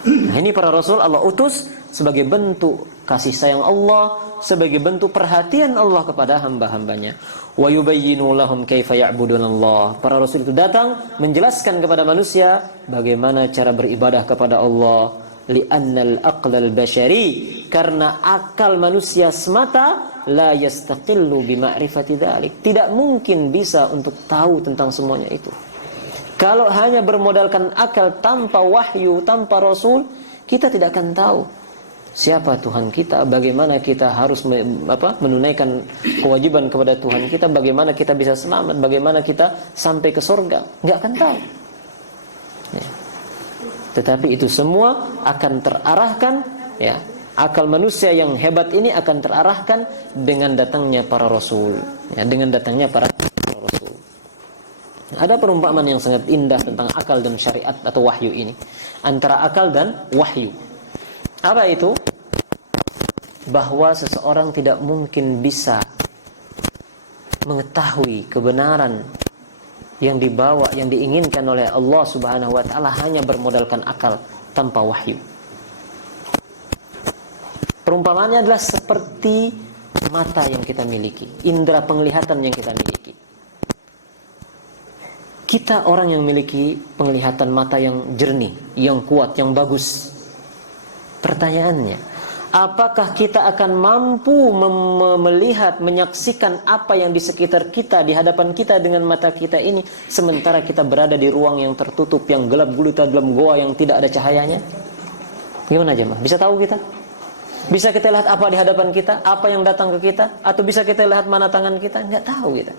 Nah, ini para rasul Allah utus sebagai bentuk kasih sayang Allah, sebagai bentuk perhatian Allah kepada hamba-hambanya. Wa yubayyinu lahum kaifa ya'budunallah. Para rasul itu datang menjelaskan kepada manusia bagaimana cara beribadah kepada Allah. Li'annal aqlal bashari, karena akal manusia semata la yastaqillu bima'rifati dzalik, tidak mungkin bisa untuk tahu tentang semuanya itu. Kalau hanya bermodalkan akal tanpa wahyu, tanpa rasul, kita tidak akan tahu siapa Tuhan kita, bagaimana kita harus menunaikan kewajiban kepada Tuhan kita, bagaimana kita bisa selamat, bagaimana kita sampai ke surga, nggak akan tahu ya. Tetapi itu semua akan terarahkan ya, akal manusia yang hebat ini akan terarahkan dengan datangnya para rasul ya, dengan datangnya para rasul. Ada perumpamaan yang sangat indah tentang akal dan syariat atau wahyu ini, antara akal dan wahyu. Apa itu? Bahwa seseorang tidak mungkin bisa mengetahui kebenaran yang dibawa, yang diinginkan oleh Allah Subhanahu wa taala hanya bermodalkan akal tanpa wahyu. Perumpamaannya adalah seperti mata yang kita miliki, indera penglihatan yang kita miliki. Kita orang yang memiliki penglihatan mata yang jernih, yang kuat, yang bagus. Pertanyaannya, apakah kita akan mampu melihat, menyaksikan apa yang di sekitar kita, di hadapan kita dengan mata kita ini, sementara kita berada di ruang yang tertutup, yang gelap gulita dalam goa yang tidak ada cahayanya? Gimana jemaah? Bisa tahu kita? Bisa kita lihat apa di hadapan kita, apa yang datang ke kita, atau bisa kita lihat mana tangan kita? Nggak tahu kita.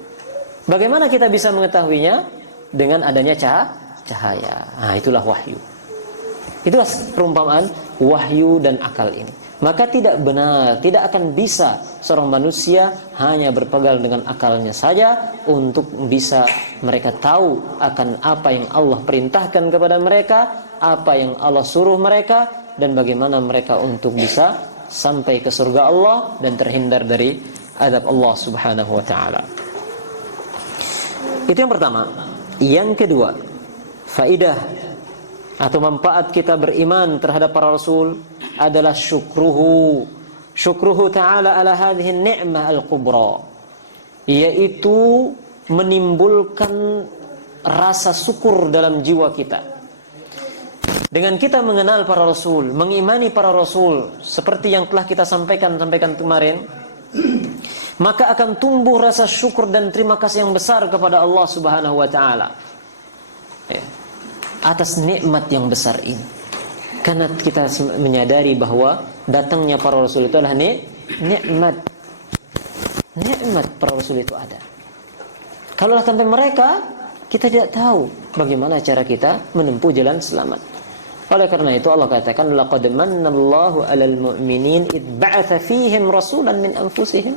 Bagaimana kita bisa mengetahuinya? Dengan adanya cahaya. Nah, itulah wahyu. Itulah perumpamaan wahyu dan akal ini. Maka tidak benar, tidak akan bisa seorang manusia hanya berpegang dengan akalnya saja untuk bisa mereka tahu akan apa yang Allah perintahkan kepada mereka, apa yang Allah suruh mereka, dan bagaimana mereka untuk bisa sampai ke surga Allah dan terhindar dari azab Allah Subhanahu wa taala. Itu yang pertama. Yang kedua, faidah atau manfaat kita beriman terhadap para rasul adalah syukruhu ta'ala ala hadhihi ni'mah al-kubra, yaitu menimbulkan rasa syukur dalam jiwa kita. Dengan kita mengenal para rasul, mengimani para rasul seperti yang telah kita sampaikan kemarin, maka akan tumbuh rasa syukur dan terima kasih yang besar kepada Allah Subhanahu wa taala atas nikmat yang besar ini. Karena kita menyadari bahwa datangnya para rasul itu adalah nikmat. Nikmat para rasul itu ada. Kalau tanpa mereka, kita tidak tahu bagaimana cara kita menempuh jalan selamat. Oleh karena itu Allah katakan, laqad mannallahu 'alal mu'minin id ba'atsa fihim rasulan min anfusihim.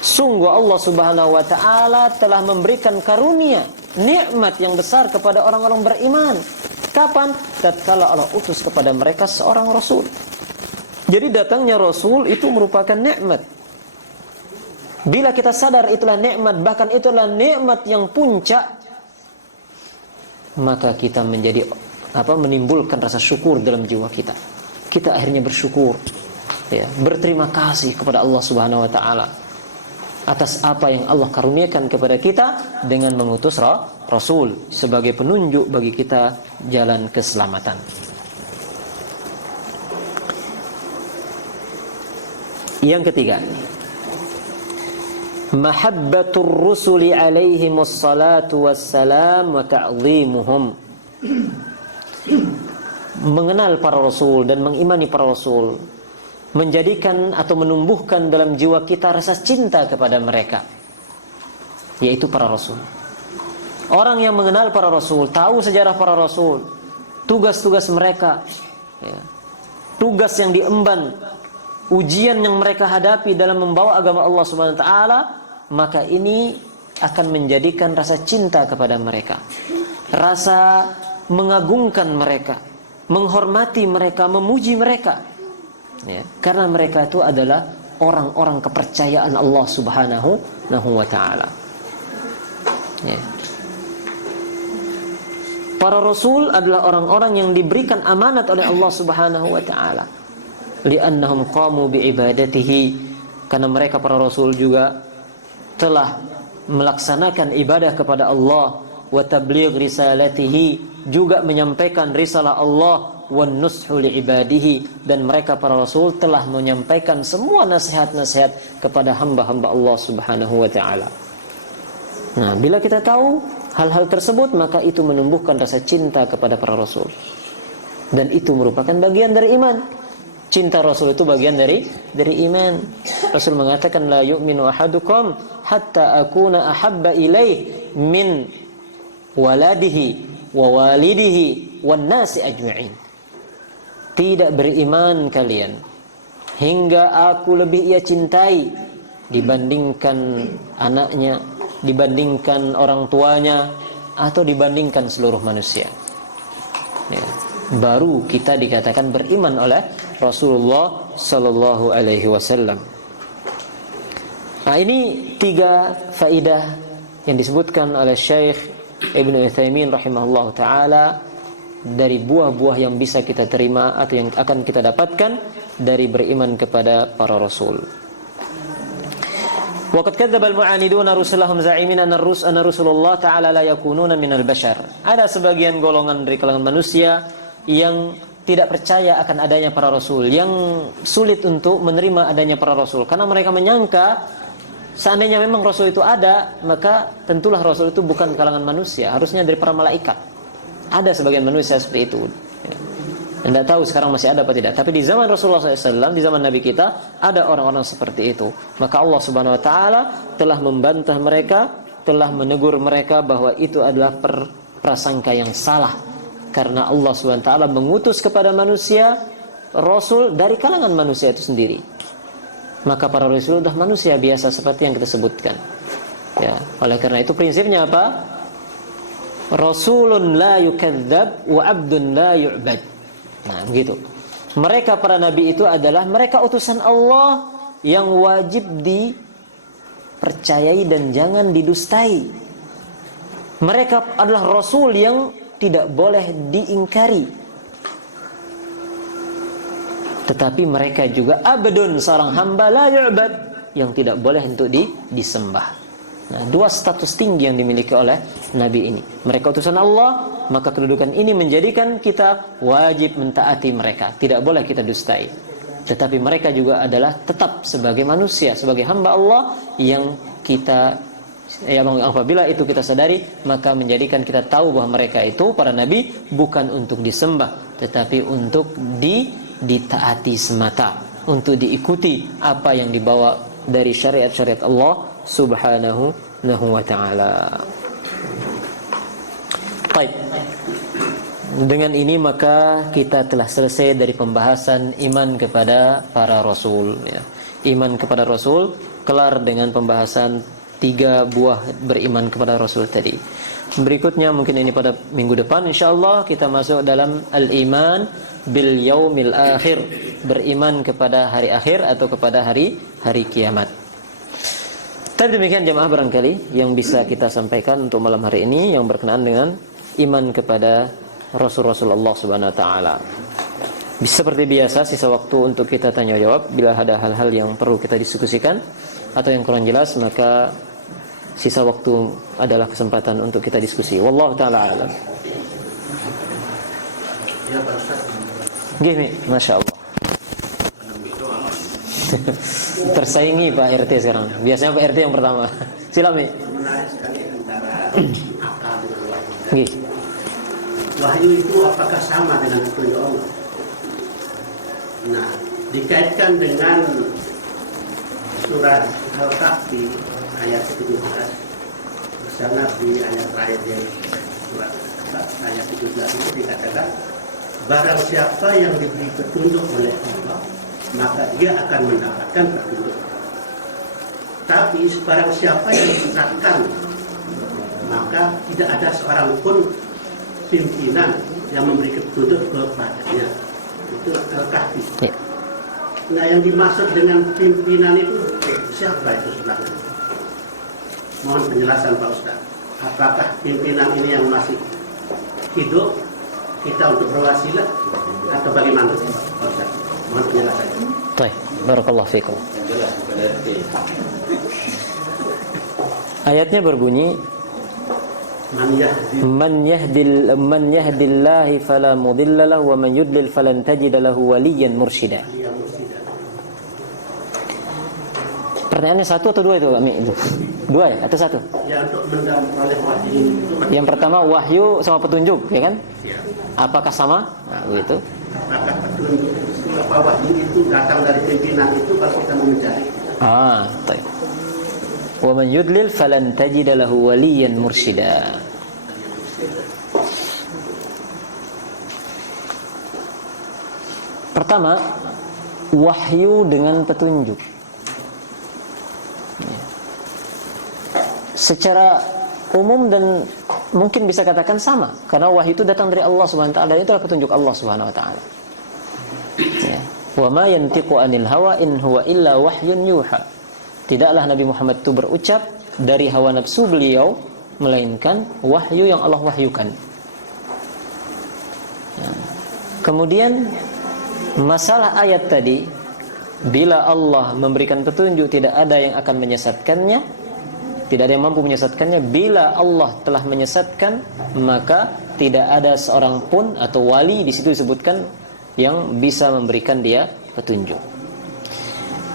Sungguh Allah Subhanahu wa taala telah memberikan karunia, nikmat yang besar kepada orang-orang beriman. Kapan? Tatkala Allah utus kepada mereka seorang rasul. Jadi datangnya rasul itu merupakan nikmat. Bila kita sadar itulah nikmat, bahkan itulah nikmat yang puncak, maka kita menjadi menimbulkan rasa syukur dalam jiwa kita. Kita akhirnya bersyukur, berterima kasih kepada Allah Subhanahu wa taala atas apa yang Allah karuniakan kepada kita dengan mengutus rasul sebagai penunjuk bagi kita jalan keselamatan. Yang ketiga, mahabbatur rusuli alaihimus salatu wassalam wa ta'zimuhum. Mengenal para rasul dan mengimani para rasul menjadikan atau menumbuhkan dalam jiwa kita rasa cinta kepada mereka, yaitu para rasul. Orang yang mengenal para rasul, tahu sejarah para rasul, tugas-tugas mereka, tugas yang diemban, ujian yang mereka hadapi dalam membawa agama Allah Subhanahu wa taala, maka ini akan menjadikan rasa cinta kepada mereka, rasa mengagungkan mereka, menghormati mereka, memuji mereka. Karena mereka itu adalah orang-orang kepercayaan Allah Subhanahu wa taala. Para rasul adalah orang-orang yang diberikan amanat oleh Allah Subhanahu wa taala. Li'annahum qamu bi'ibadatihi, karena mereka para rasul juga telah melaksanakan ibadah kepada Allah, wa tabligh risalatihi, juga menyampaikan risalah Allah, wan nushu li ibadihi, dan mereka para rasul telah menyampaikan semua nasihat-nasihat kepada hamba-hamba Allah Subhanahu wa taala. Nah, bila kita tahu hal-hal tersebut, maka itu menumbuhkan rasa cinta kepada para rasul. Dan itu merupakan bagian dari iman. Cinta rasul itu bagian dari iman. Rasul mengatakan, la yu'minu ahadukum hatta akuna ahabba ilaih min waladihi wa walidihi wan nasi ajma'in. Tidak beriman kalian hingga aku lebih ia cintai dibandingkan anaknya, dibandingkan orang tuanya, atau dibandingkan seluruh manusia. baru kita dikatakan beriman oleh Rasulullah sallallahu alaihi wasallam. Nah, ini 3 faidah yang disebutkan oleh Syekh Ibnu Utsaimin rahimahullah taala dari buah-buah yang bisa kita terima atau yang akan kita dapatkan dari beriman kepada para rasul. Waqad kadzdzaba al-mu'aniduna rusulahum za'imin anna Rasulullah ta'ala la yakununa minal bashar. Ada sebagian golongan dari kalangan manusia yang tidak percaya akan adanya para rasul, yang sulit untuk menerima adanya para rasul karena mereka menyangka seandainya memang rasul itu ada, maka tentulah rasul itu bukan kalangan manusia, harusnya dari para malaikat. Ada sebagian manusia seperti itu. Tidak tahu sekarang masih ada apa tidak. Tapi di zaman Rasulullah SAW, di zaman Nabi kita, ada orang-orang seperti itu. Maka Allah Subhanahu Wa Taala telah membantah mereka, telah menegur mereka bahwa itu adalah prasangka yang salah. Karena Allah Subhanahu Wa Taala mengutus kepada manusia Rasul dari kalangan manusia itu sendiri. Maka para Rasul sudah manusia biasa seperti yang kita sebutkan. Ya, oleh karena itu prinsipnya apa? Rasulun la yukadzdzab wa abdun la yu'bad. Nah, begitu. Mereka para nabi itu adalah mereka utusan Allah yang wajib dipercayai dan jangan didustai. Mereka adalah rasul yang tidak boleh diingkari. Tetapi mereka juga abdun, seorang hamba la yu'bad, yang tidak boleh untuk disembah. Nah, 2 status tinggi yang dimiliki oleh nabi ini. Mereka utusan Allah, maka kedudukan ini menjadikan kita wajib mentaati mereka. Tidak boleh kita dustai. Tetapi mereka juga adalah tetap sebagai manusia, sebagai hamba Allah yang kita, apabila itu kita sadari, maka menjadikan kita tahu bahwa mereka itu, para nabi, bukan untuk disembah, tetapi untuk ditaati semata, untuk diikuti apa yang dibawa dari syariat-syariat Allah Subhanahu wa ta'ala. Baik. Dengan ini maka kita telah selesai dari pembahasan iman kepada para rasul, ya. Iman kepada rasul kelar dengan pembahasan 3 buah beriman kepada rasul tadi. Berikutnya mungkin ini pada minggu depan insyaallah kita masuk dalam al-iman bil yaumil akhir, beriman kepada hari akhir atau kepada hari kiamat. Dan demikian jemaah barangkali yang bisa kita sampaikan untuk malam hari ini yang berkenaan dengan iman kepada Rasul-Rasul Allah Subhanahu Wa Taala. Seperti biasa sisa waktu untuk kita tanya jawab. Bila ada hal-hal yang perlu kita diskusikan atau yang kurang jelas, maka sisa waktu adalah kesempatan untuk kita diskusi. Wallahu taala alam. Gini, masya Allah. Tersaingi Pak RT sekarang. Biasanya Pak RT yang pertama. Silakan. Menarik sekali antara akal dengan wahyu. Nggih. Wahyu itu apakah sama dengan petunjuk Allah? Nah, dikaitkan dengan surat Al-Kahfi ayat 17. Bersama di ayat terakhir dari surat ayat 17 itu dikatakan, barang siapa yang diberi petunjuk oleh Allah, maka dia akan mendapatkan petunjuk. Tapi barang siapa yang disesatkan, maka tidak ada seorang pun pimpinan yang memberi petunjuk kepadanya. Itu Al-Kahfi. Ya. Nah, yang dimaksud dengan pimpinan itu siapa itu sebenarnya? Mohon penjelasan Pak Ustaz. Apakah pimpinan ini yang masih hidup kita untuk berwasilah atau bagaimana Pak Ustaz? Mohon penjelasan. Baik, barakallahu fikum. Ayatnya berbunyi Man yahdillahi fala mudilla lahu wa man yudlil falan tajida lahu waliyan mursyida. Pertanyaannya 1 atau 2 itu kami itu? 2 ya atau 1? Ya, untuk memperoleh wahyu itu. Yang pertama wahyu sama petunjuk, ya kan? Ya. Apakah sama? Nah, begitu. Apakah petunjuk apa wahyu itu datang dari pimpinan itu kalau kita mau mencari? Baik. Wa man yudlil falan tajida lahu waliyan mursyida. Pertama, wahyu dengan petunjuk. Secara umum dan mungkin bisa katakan sama, karena wahyu itu datang dari Allah Subhanahu wa taala, dan itulah petunjuk Allah Subhanahu wa taala. Ya. Wa ma yantiqu anil hawa in huwa illa wahyun yuha. Tidaklah Nabi Muhammad itu berucap dari hawa nafsu beliau, melainkan wahyu yang Allah wahyukan. Ya. Kemudian masalah ayat tadi, bila Allah memberikan petunjuk tidak ada yang akan menyesatkannya, tidak ada yang mampu menyesatkannya. Bila Allah telah menyesatkan, maka tidak ada seorang pun atau wali, di situ disebutkan, yang bisa memberikan dia petunjuk.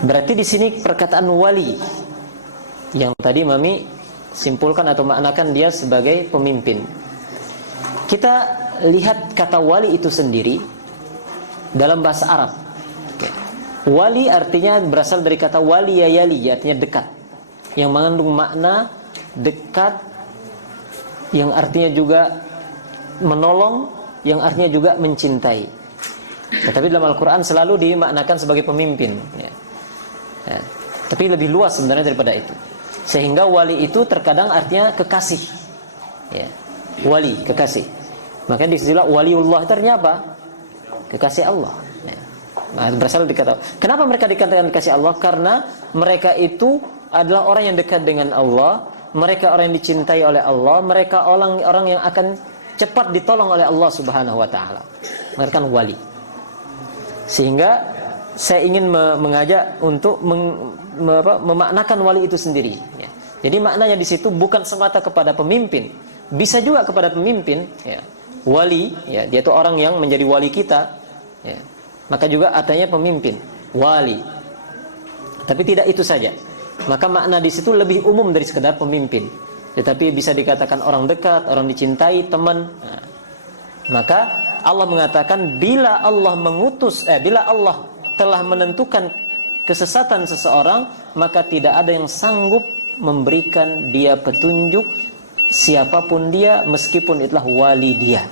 Berarti di sini perkataan wali yang tadi Mami simpulkan atau maknakan dia sebagai pemimpin. Kita lihat kata wali itu sendiri dalam bahasa Arab. Wali artinya berasal dari kata wali yali, artinya dekat, yang mengandung makna dekat, yang artinya juga menolong, yang artinya juga mencintai. Tetapi dalam Al-Quran selalu dimaknakan sebagai pemimpin, ya. Ya. Tapi lebih luas sebenarnya daripada itu. Sehingga wali itu terkadang artinya kekasih, ya. Wali, kekasih. Makanya disitu waliullah itu artinya apa? Kekasih Allah, ya. Nah, berasal dari kata. Kenapa mereka dikatakan kekasih Allah? Karena mereka itu adalah orang yang dekat dengan Allah, mereka orang yang dicintai oleh Allah, mereka orang yang akan cepat ditolong oleh Allah Subhanahu wa taala. Mereka kan wali. Sehingga saya ingin mengajak untuk memaknakan wali itu sendiri, ya. Jadi maknanya di situ bukan semata kepada pemimpin, bisa juga kepada pemimpin, ya. Wali, ya, dia itu orang yang menjadi wali kita, ya. Maka juga artinya pemimpin, wali. Tapi tidak itu saja. Maka makna di situ lebih umum dari sekedar pemimpin. Tetapi bisa dikatakan orang dekat, orang dicintai, teman. Nah, maka Allah mengatakan bila Allah bila Allah telah menentukan kesesatan seseorang, maka tidak ada yang sanggup memberikan dia petunjuk, siapapun dia, meskipun itulah wali dia,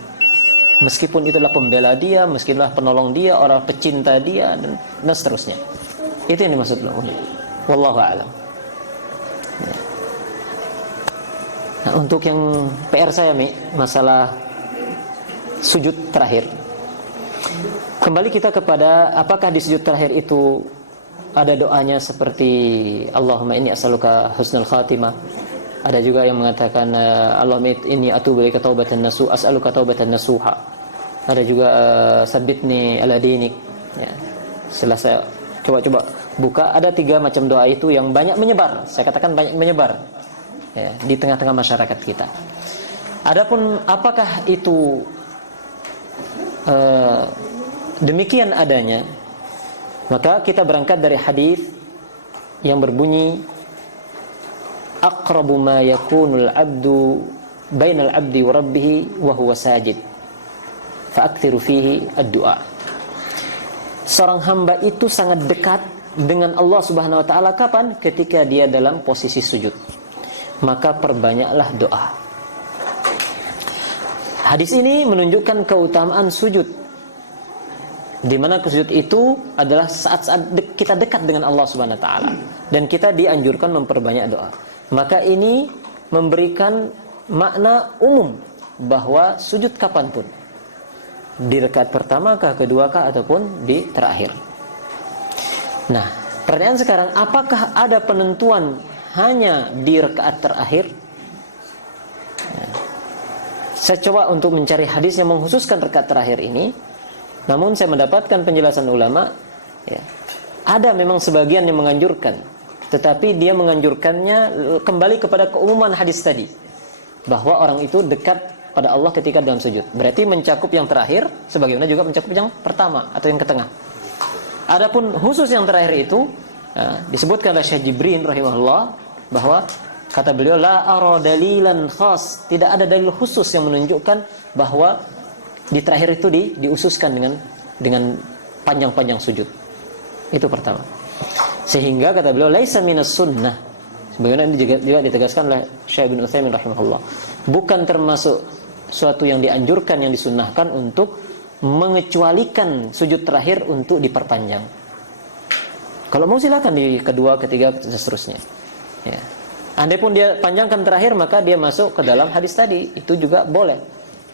meskipun itulah pembela dia, meskipun itulah penolong dia, orang pecinta dia, dan seterusnya. Itu yang dimaksud Allah. Wallahu a'lam. Ya. Nah, untuk yang PR saya, masalah sujud terakhir. Kembali kita kepada apakah di sujud terakhir itu ada doanya seperti Allahumma inni as'aluka husnul khatimah. Ada juga yang mengatakan Allahumma inni atubu ilaika taubatan nasuha, as'aluka taubatan nasuha. Ada juga sabitni ala dinik. Ya. Setelah saya coba buka, ada 3 macam doa itu yang banyak menyebar. Saya katakan banyak menyebar, ya, di tengah-tengah masyarakat kita. Adapun apakah itu demikian adanya, maka kita berangkat dari hadis yang berbunyi aqrabu ma yakunul abdu bainal abdi wa rabbih wa huwa sajid fa'aktsiru fihi ad-du'a. Seorang hamba itu sangat dekat dengan Allah Subhanahu wa taala kapan? Ketika dia dalam posisi sujud. Maka perbanyaklah doa. Hadis ini menunjukkan keutamaan sujud, di mana sujud itu adalah saat-saat kita dekat dengan Allah Subhanahu wa taala, dan kita dianjurkan memperbanyak doa. Maka ini memberikan makna umum bahwa sujud kapanpun, di rakaat pertama kah, kedua kah, ataupun di terakhir. Nah, pertanyaan sekarang, apakah ada penentuan hanya di rakaat terakhir? Saya coba untuk mencari hadis yang mengkhususkan rakaat terakhir ini. Namun saya mendapatkan penjelasan ulama, ya, ada memang sebagian yang menganjurkan, tetapi dia menganjurkannya kembali kepada keumuman hadis tadi, bahwa orang itu dekat pada Allah ketika dalam sujud. Berarti mencakup yang terakhir, sebagaimana juga mencakup yang pertama atau yang ke tengah. Adapun khusus yang terakhir itu, disebutkan oleh Syekh Jibrin rahimahullah, bahwa kata beliau, la ara dalilan khas, tidak ada dalil khusus yang menunjukkan bahwa di terakhir itu diususkan dengan panjang-panjang sujud. Itu pertama. Sehingga kata beliau, laisa minas sunnah, sebagaimana ini juga ditegaskan oleh Syekh bin Utsaimin rahimahullah, bukan termasuk suatu yang dianjurkan, yang disunnahkan untuk mengecualikan sujud terakhir untuk diperpanjang. Kalau mau silakan di kedua, ketiga, dan seterusnya. Ya. Andai pun dia panjangkan terakhir, maka dia masuk ke dalam hadis tadi, itu juga boleh.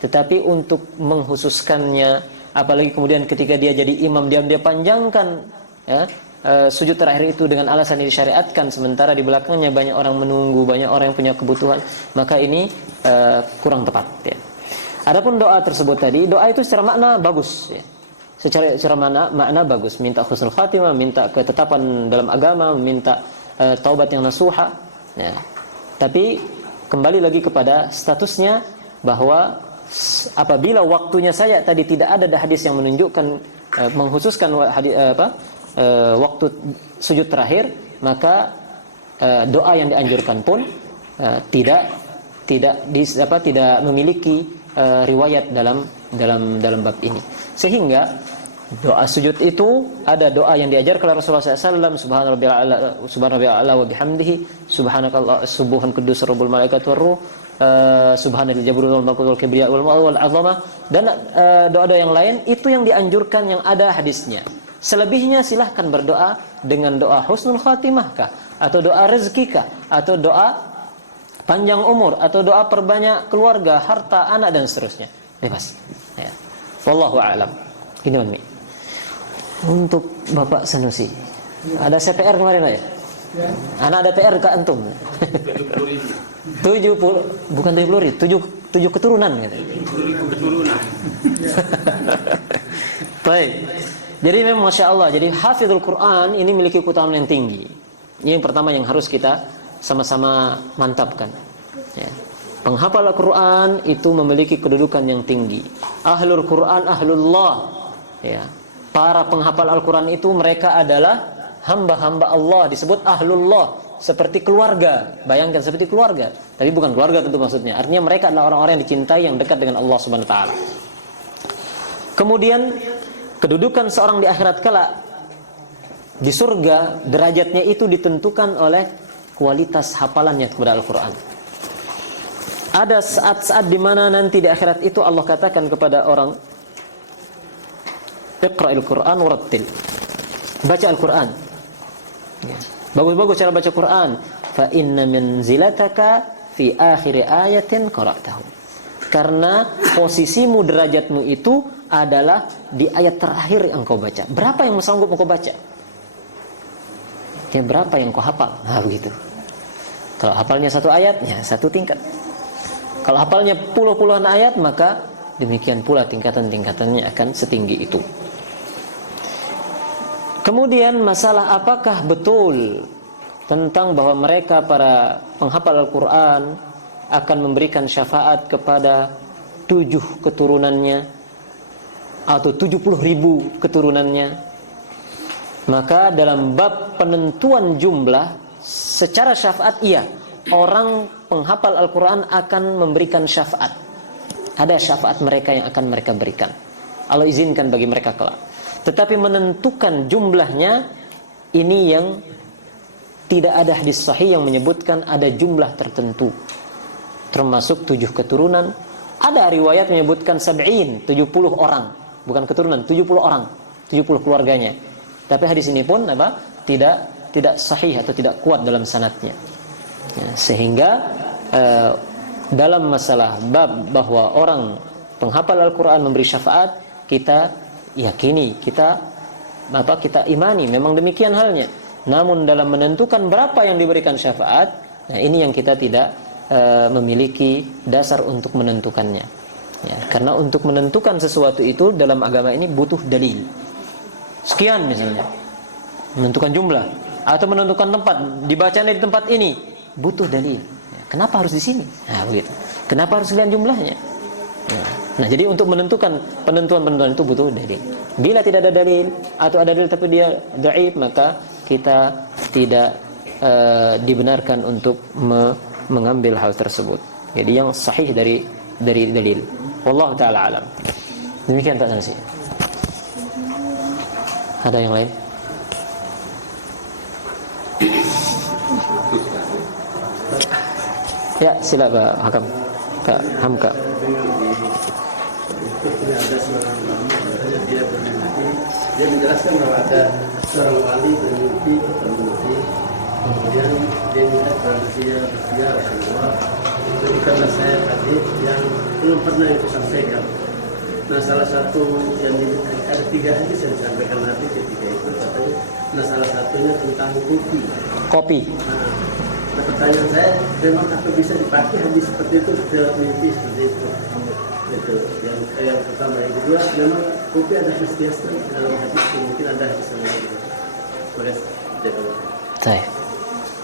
Tetapi untuk menghususkannya, apalagi kemudian ketika dia jadi imam, dia panjangkan ya, sujud terakhir itu dengan alasan yang disyariatkan, sementara di belakangnya banyak orang menunggu, banyak orang yang punya kebutuhan, maka ini kurang tepat ya. Adapun doa tersebut tadi, doa itu secara makna bagus ya. Secara makna bagus, minta husnul khatimah, minta ketetapan dalam agama, minta taubat yang nasuha ya. Tapi kembali lagi kepada statusnya, bahwa apabila waktunya saja tadi tidak ada hadis yang menunjukkan mengkhususkan waktu sujud terakhir, maka doa yang dianjurkan pun tidak memiliki riwayat dalam bab ini. Sehingga doa sujud itu ada doa yang diajarkan oleh Rasulullah SAW, subhanallah wa bihamdihi, subhanakallah subuhan kudus rabbul malaikat war ruh, subhanal jabrul wal malakut wal kibriya wal azamah, dan doa-doa yang lain itu yang dianjurkan, yang ada hadisnya. Selebihnya silahkan berdoa dengan doa husnul khatimah kah, atau doa rezeki kah, atau doa panjang umur, atau doa perbanyak keluarga, harta, anak, dan seterusnya. Bebas ya. Wallahu a'lam. Ini Umi. Untuk Bapak Sanusi, ada CPR kemarin ya? Anak ada PR ke antum. 70, bukan 70, 7 keturunan gitu. Baik. Jadi memang Masya Allah, jadi hafizul Quran ini memiliki keutamaan yang tinggi. Ini yang pertama yang harus kita sama-sama mantapkan ya. Penghafal Al-Quran itu memiliki kedudukan yang tinggi. Ahlul Quran, ahlullah ya. Para penghafal Al-Quran itu mereka adalah hamba-hamba Allah, disebut ahlullah, seperti keluarga. Bayangkan seperti keluarga, tapi bukan keluarga tentu maksudnya. Artinya mereka adalah orang-orang yang dicintai, yang dekat dengan Allah Subhanahu wa taala. Kemudian kedudukan seorang di akhirat kelak di surga, derajatnya itu ditentukan oleh kualitas hafalannya kepada Al-Quran. Ada saat-saat di mana nanti di akhirat itu Allah katakan kepada orang, Iqra'il Qur'an warattil. Baca Al-Quran ya. Bagus-bagus cara baca Quran. Fa inna manzilataka fi akhir ayatin qara'tahu. Karena posisimu, derajatmu itu adalah di ayat terakhir yang kau baca. Berapa yang sanggup kau baca? Ya, berapa yang kau hafal? Nah begitu. Kalau hafalnya satu ayat, ya satu tingkat. Kalau hafalnya puluh-puluhan ayat, maka demikian pula tingkatan-tingkatannya akan setinggi itu. Kemudian masalah apakah betul tentang bahwa mereka para penghafal Al-Quran akan memberikan syafaat kepada 7 keturunannya atau 70.000 keturunannya. Maka dalam bab penentuan jumlah secara syafaat, iya, orang penghafal Al-Quran akan memberikan syafaat. Ada syafaat mereka yang akan mereka berikan, Allah izinkan bagi mereka kelak. Tetapi menentukan jumlahnya, ini yang tidak ada hadis sahih yang menyebutkan ada jumlah tertentu, termasuk 7 keturunan. Ada riwayat menyebutkan 70 orang, bukan keturunan, 70 orang, 70 keluarganya. Tapi hadis ini pun tidak sahih atau tidak kuat dalam sanadnya ya, sehingga dalam masalah bab bahwa orang penghafal Al-Quran memberi syafaat, kita yakini, kita imani, memang demikian halnya. Namun dalam menentukan berapa yang diberikan syafaat, nah ini yang kita tidak memiliki dasar untuk menentukannya ya, karena untuk menentukan sesuatu itu dalam agama ini butuh dalil. Sekian misalnya, menentukan jumlah atau menentukan tempat, dibacanya di tempat ini, butuh dalil ya, kenapa harus di sini? Nah begitu. Kenapa harus sekian jumlahnya? Nah, jadi untuk menentukan penentuan itu butuh dalil. Bila tidak ada dalil atau ada dalil tapi dia dhaif, maka kita tidak dibenarkan untuk mengambil hal tersebut. Jadi yang sahih dari dalil. Wallahu taala alam. Demikian Pak Sanusi. Ada yang lain? Ya, sila Pak Hakam. Pak Hamka. Ada seorang ulama, dia menjelaskan bahwa ada seorang wali bermimpi bertemu di Kemudian dia minta kepada dia Rasulullah, berikanlah saya hadis yang belum pernah itu sampaikan. Nah, salah satu yang ada 3 hadis yang disampaikan Nabi ketika itu katanya. Nah, salah satunya tentang kopi. Nah, pertanyaan saya, memang apa bisa dipakai hadis seperti itu dalam mimpi seperti itu? Itu yang pertama. Yang kedua, memang kopi ada khasiatnya dalam hadis, mungkin ada hadis yang lain. Boleh dijawab. Baik.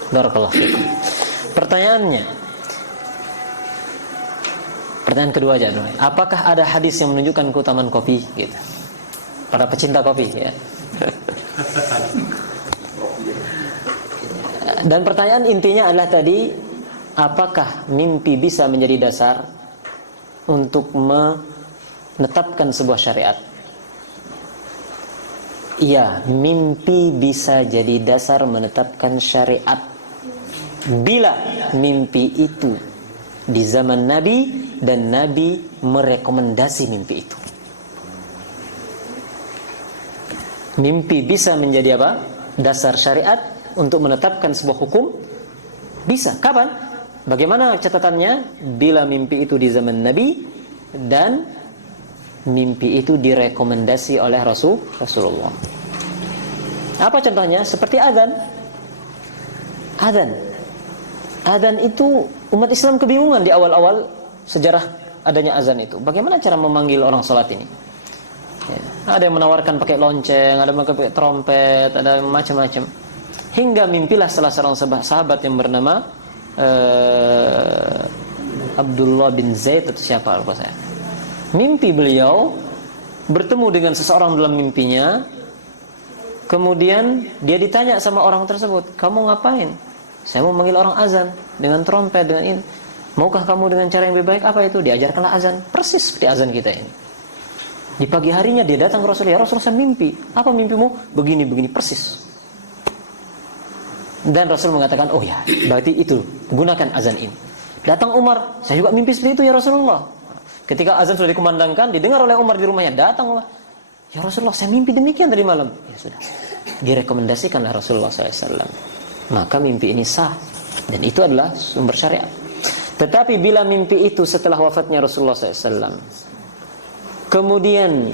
Barakallahu fikum. Pertanyaan kedua aja dulu. Apakah ada hadis yang menunjukkan keutamaan kopi gitu? Para pecinta kopi ya. Dan pertanyaan intinya adalah tadi, apakah mimpi bisa menjadi dasar untuk menetapkan sebuah syariat? Iya, mimpi bisa jadi dasar menetapkan syariat bila mimpi itu di zaman Nabi dan Nabi merekomendasi mimpi itu. Mimpi bisa menjadi apa? Dasar syariat untuk menetapkan sebuah hukum. Bisa. Kapan? Bagaimana catatannya? Bila mimpi itu di zaman Nabi dan mimpi itu direkomendasi oleh Rasulullah. Apa contohnya? Seperti azan. Azan itu umat Islam kebingungan di awal-awal sejarah adanya azan itu. Bagaimana cara memanggil orang salat ini? Ya, ada yang menawarkan pakai lonceng, ada yang pakai trompet, ada macam-macam. Hingga mimpilah salah seorang sahabat yang bernama Abdullah bin Zaid atau siapa lupa saya. Mimpi beliau bertemu dengan seseorang dalam mimpinya. Kemudian dia ditanya sama orang tersebut, "Kamu ngapain?" "Saya mau manggil orang azan dengan trompet, dengan ini." "Maukah kamu dengan cara yang lebih baik?" "Apa itu?" Diajarkanlah azan, persis seperti azan kita ini. Di pagi harinya dia datang ke Rasulullah, "Ya Rasulullah, saya mimpi." "Apa mimpimu?" "Begini, persis." Dan Rasul mengatakan, "Oh ya, berarti itu, gunakan azan ini." Datang Umar, "Saya juga mimpi seperti itu ya Rasulullah." Ketika azan sudah dikumandangkan, didengar oleh Umar di rumahnya, datang Umar, "Ya Rasulullah, saya mimpi demikian tadi malam." Ya sudah, direkomendasikanlah Rasulullah SAW. Maka mimpi ini sah, dan itu adalah sumber syariat. Tetapi bila mimpi itu setelah wafatnya Rasulullah SAW, kemudian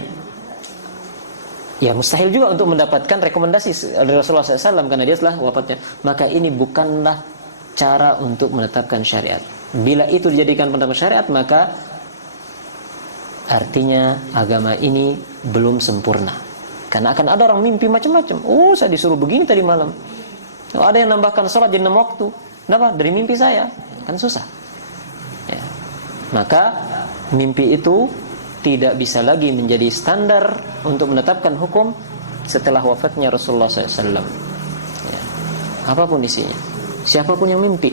ya mustahil juga untuk mendapatkan rekomendasi dari Rasulullah SAW karena dia setelah wafatnya, maka ini bukanlah cara untuk menetapkan syariat. Bila itu dijadikan penetapan syariat, maka artinya agama ini belum sempurna. Karena akan ada orang mimpi macam-macam. "Oh, saya disuruh begini tadi malam." Oh, ada yang nambahkan sholat jadi 6 waktu. Kenapa? Dari mimpi saya. Kan susah. Ya. Maka mimpi itu tidak bisa lagi menjadi standar untuk menetapkan hukum setelah wafatnya Rasulullah SAW. Ya. Apapun isinya, siapapun yang mimpi,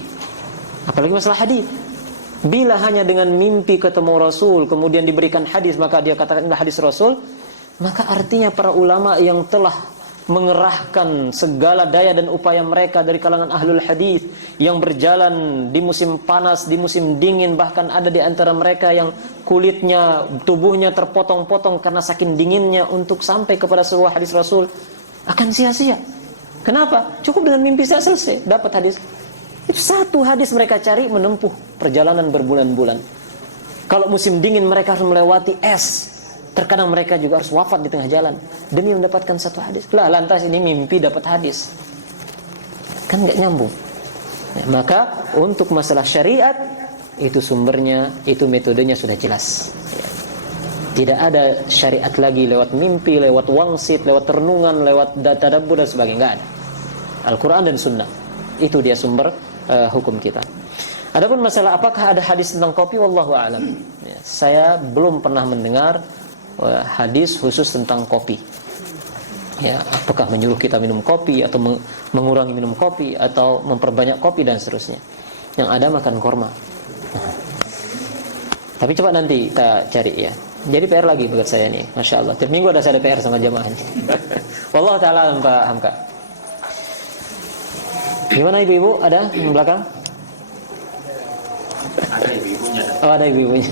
apalagi masalah hadis. Bila hanya dengan mimpi ketemu Rasul kemudian diberikan hadis, maka dia katakan inilah hadis Rasul, maka artinya para ulama yang telah mengerahkan segala daya dan upaya mereka dari kalangan ahlul hadis yang berjalan di musim panas, di musim dingin, bahkan ada di antara mereka yang kulitnya, tubuhnya terpotong-potong karena saking dinginnya untuk sampai kepada sebuah hadis Rasul, akan sia-sia. Kenapa? Cukup dengan mimpi saya selesai, dapat hadis. Itu satu hadis mereka cari menempuh perjalanan berbulan-bulan. Kalau musim dingin mereka harus melewati es. Terkadang mereka juga harus wafat di tengah jalan demi mendapatkan satu hadis. Lah, lantas ini mimpi dapat hadis, kan nggak nyambung. Ya, maka untuk masalah syariat itu sumbernya, itu metodenya sudah jelas. Ya. Tidak ada syariat lagi lewat mimpi, lewat wangsit, lewat renungan, lewat tadabbur dan sebagainya. Nggak ada. Al-Quran dan Sunnah itu dia sumber hukum kita. Adapun masalah apakah ada hadis tentang kopi, wallahu a'lam. Ya, saya belum pernah mendengar hadis khusus tentang kopi. Ya, apakah menyuruh kita minum kopi atau mengurangi minum kopi atau memperbanyak kopi dan seterusnya. Yang ada makan kurma. Tapi coba nanti kita cari ya. Jadi PR lagi buat saya nih, masya Allah. Tiap minggu ada saya PR sama jamaah ini. Wallahu taala alam, Pak Hamka. Gimana ibu-ibu? Ada di belakang? Ada ibu-ibunya. Oh, ada ibu-ibunya.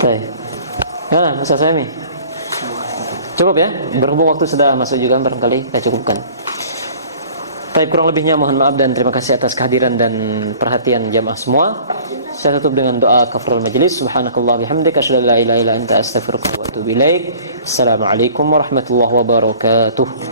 Baik. Nah, Mas Fahmi. Cukup ya? Berhubung waktu sudah masuk juga barangkali kita cukupkan. Tapi kurang lebihnya mohon maaf dan terima kasih atas kehadiran dan perhatian jamaah semua. Saya tutup dengan doa kafaratul majlis. Subhanakallah bihamdika asyhadu an la ilaha illa anta astaghfiruka wa atubu ilaik. Assalamualaikum warahmatullahi wabarakatuh.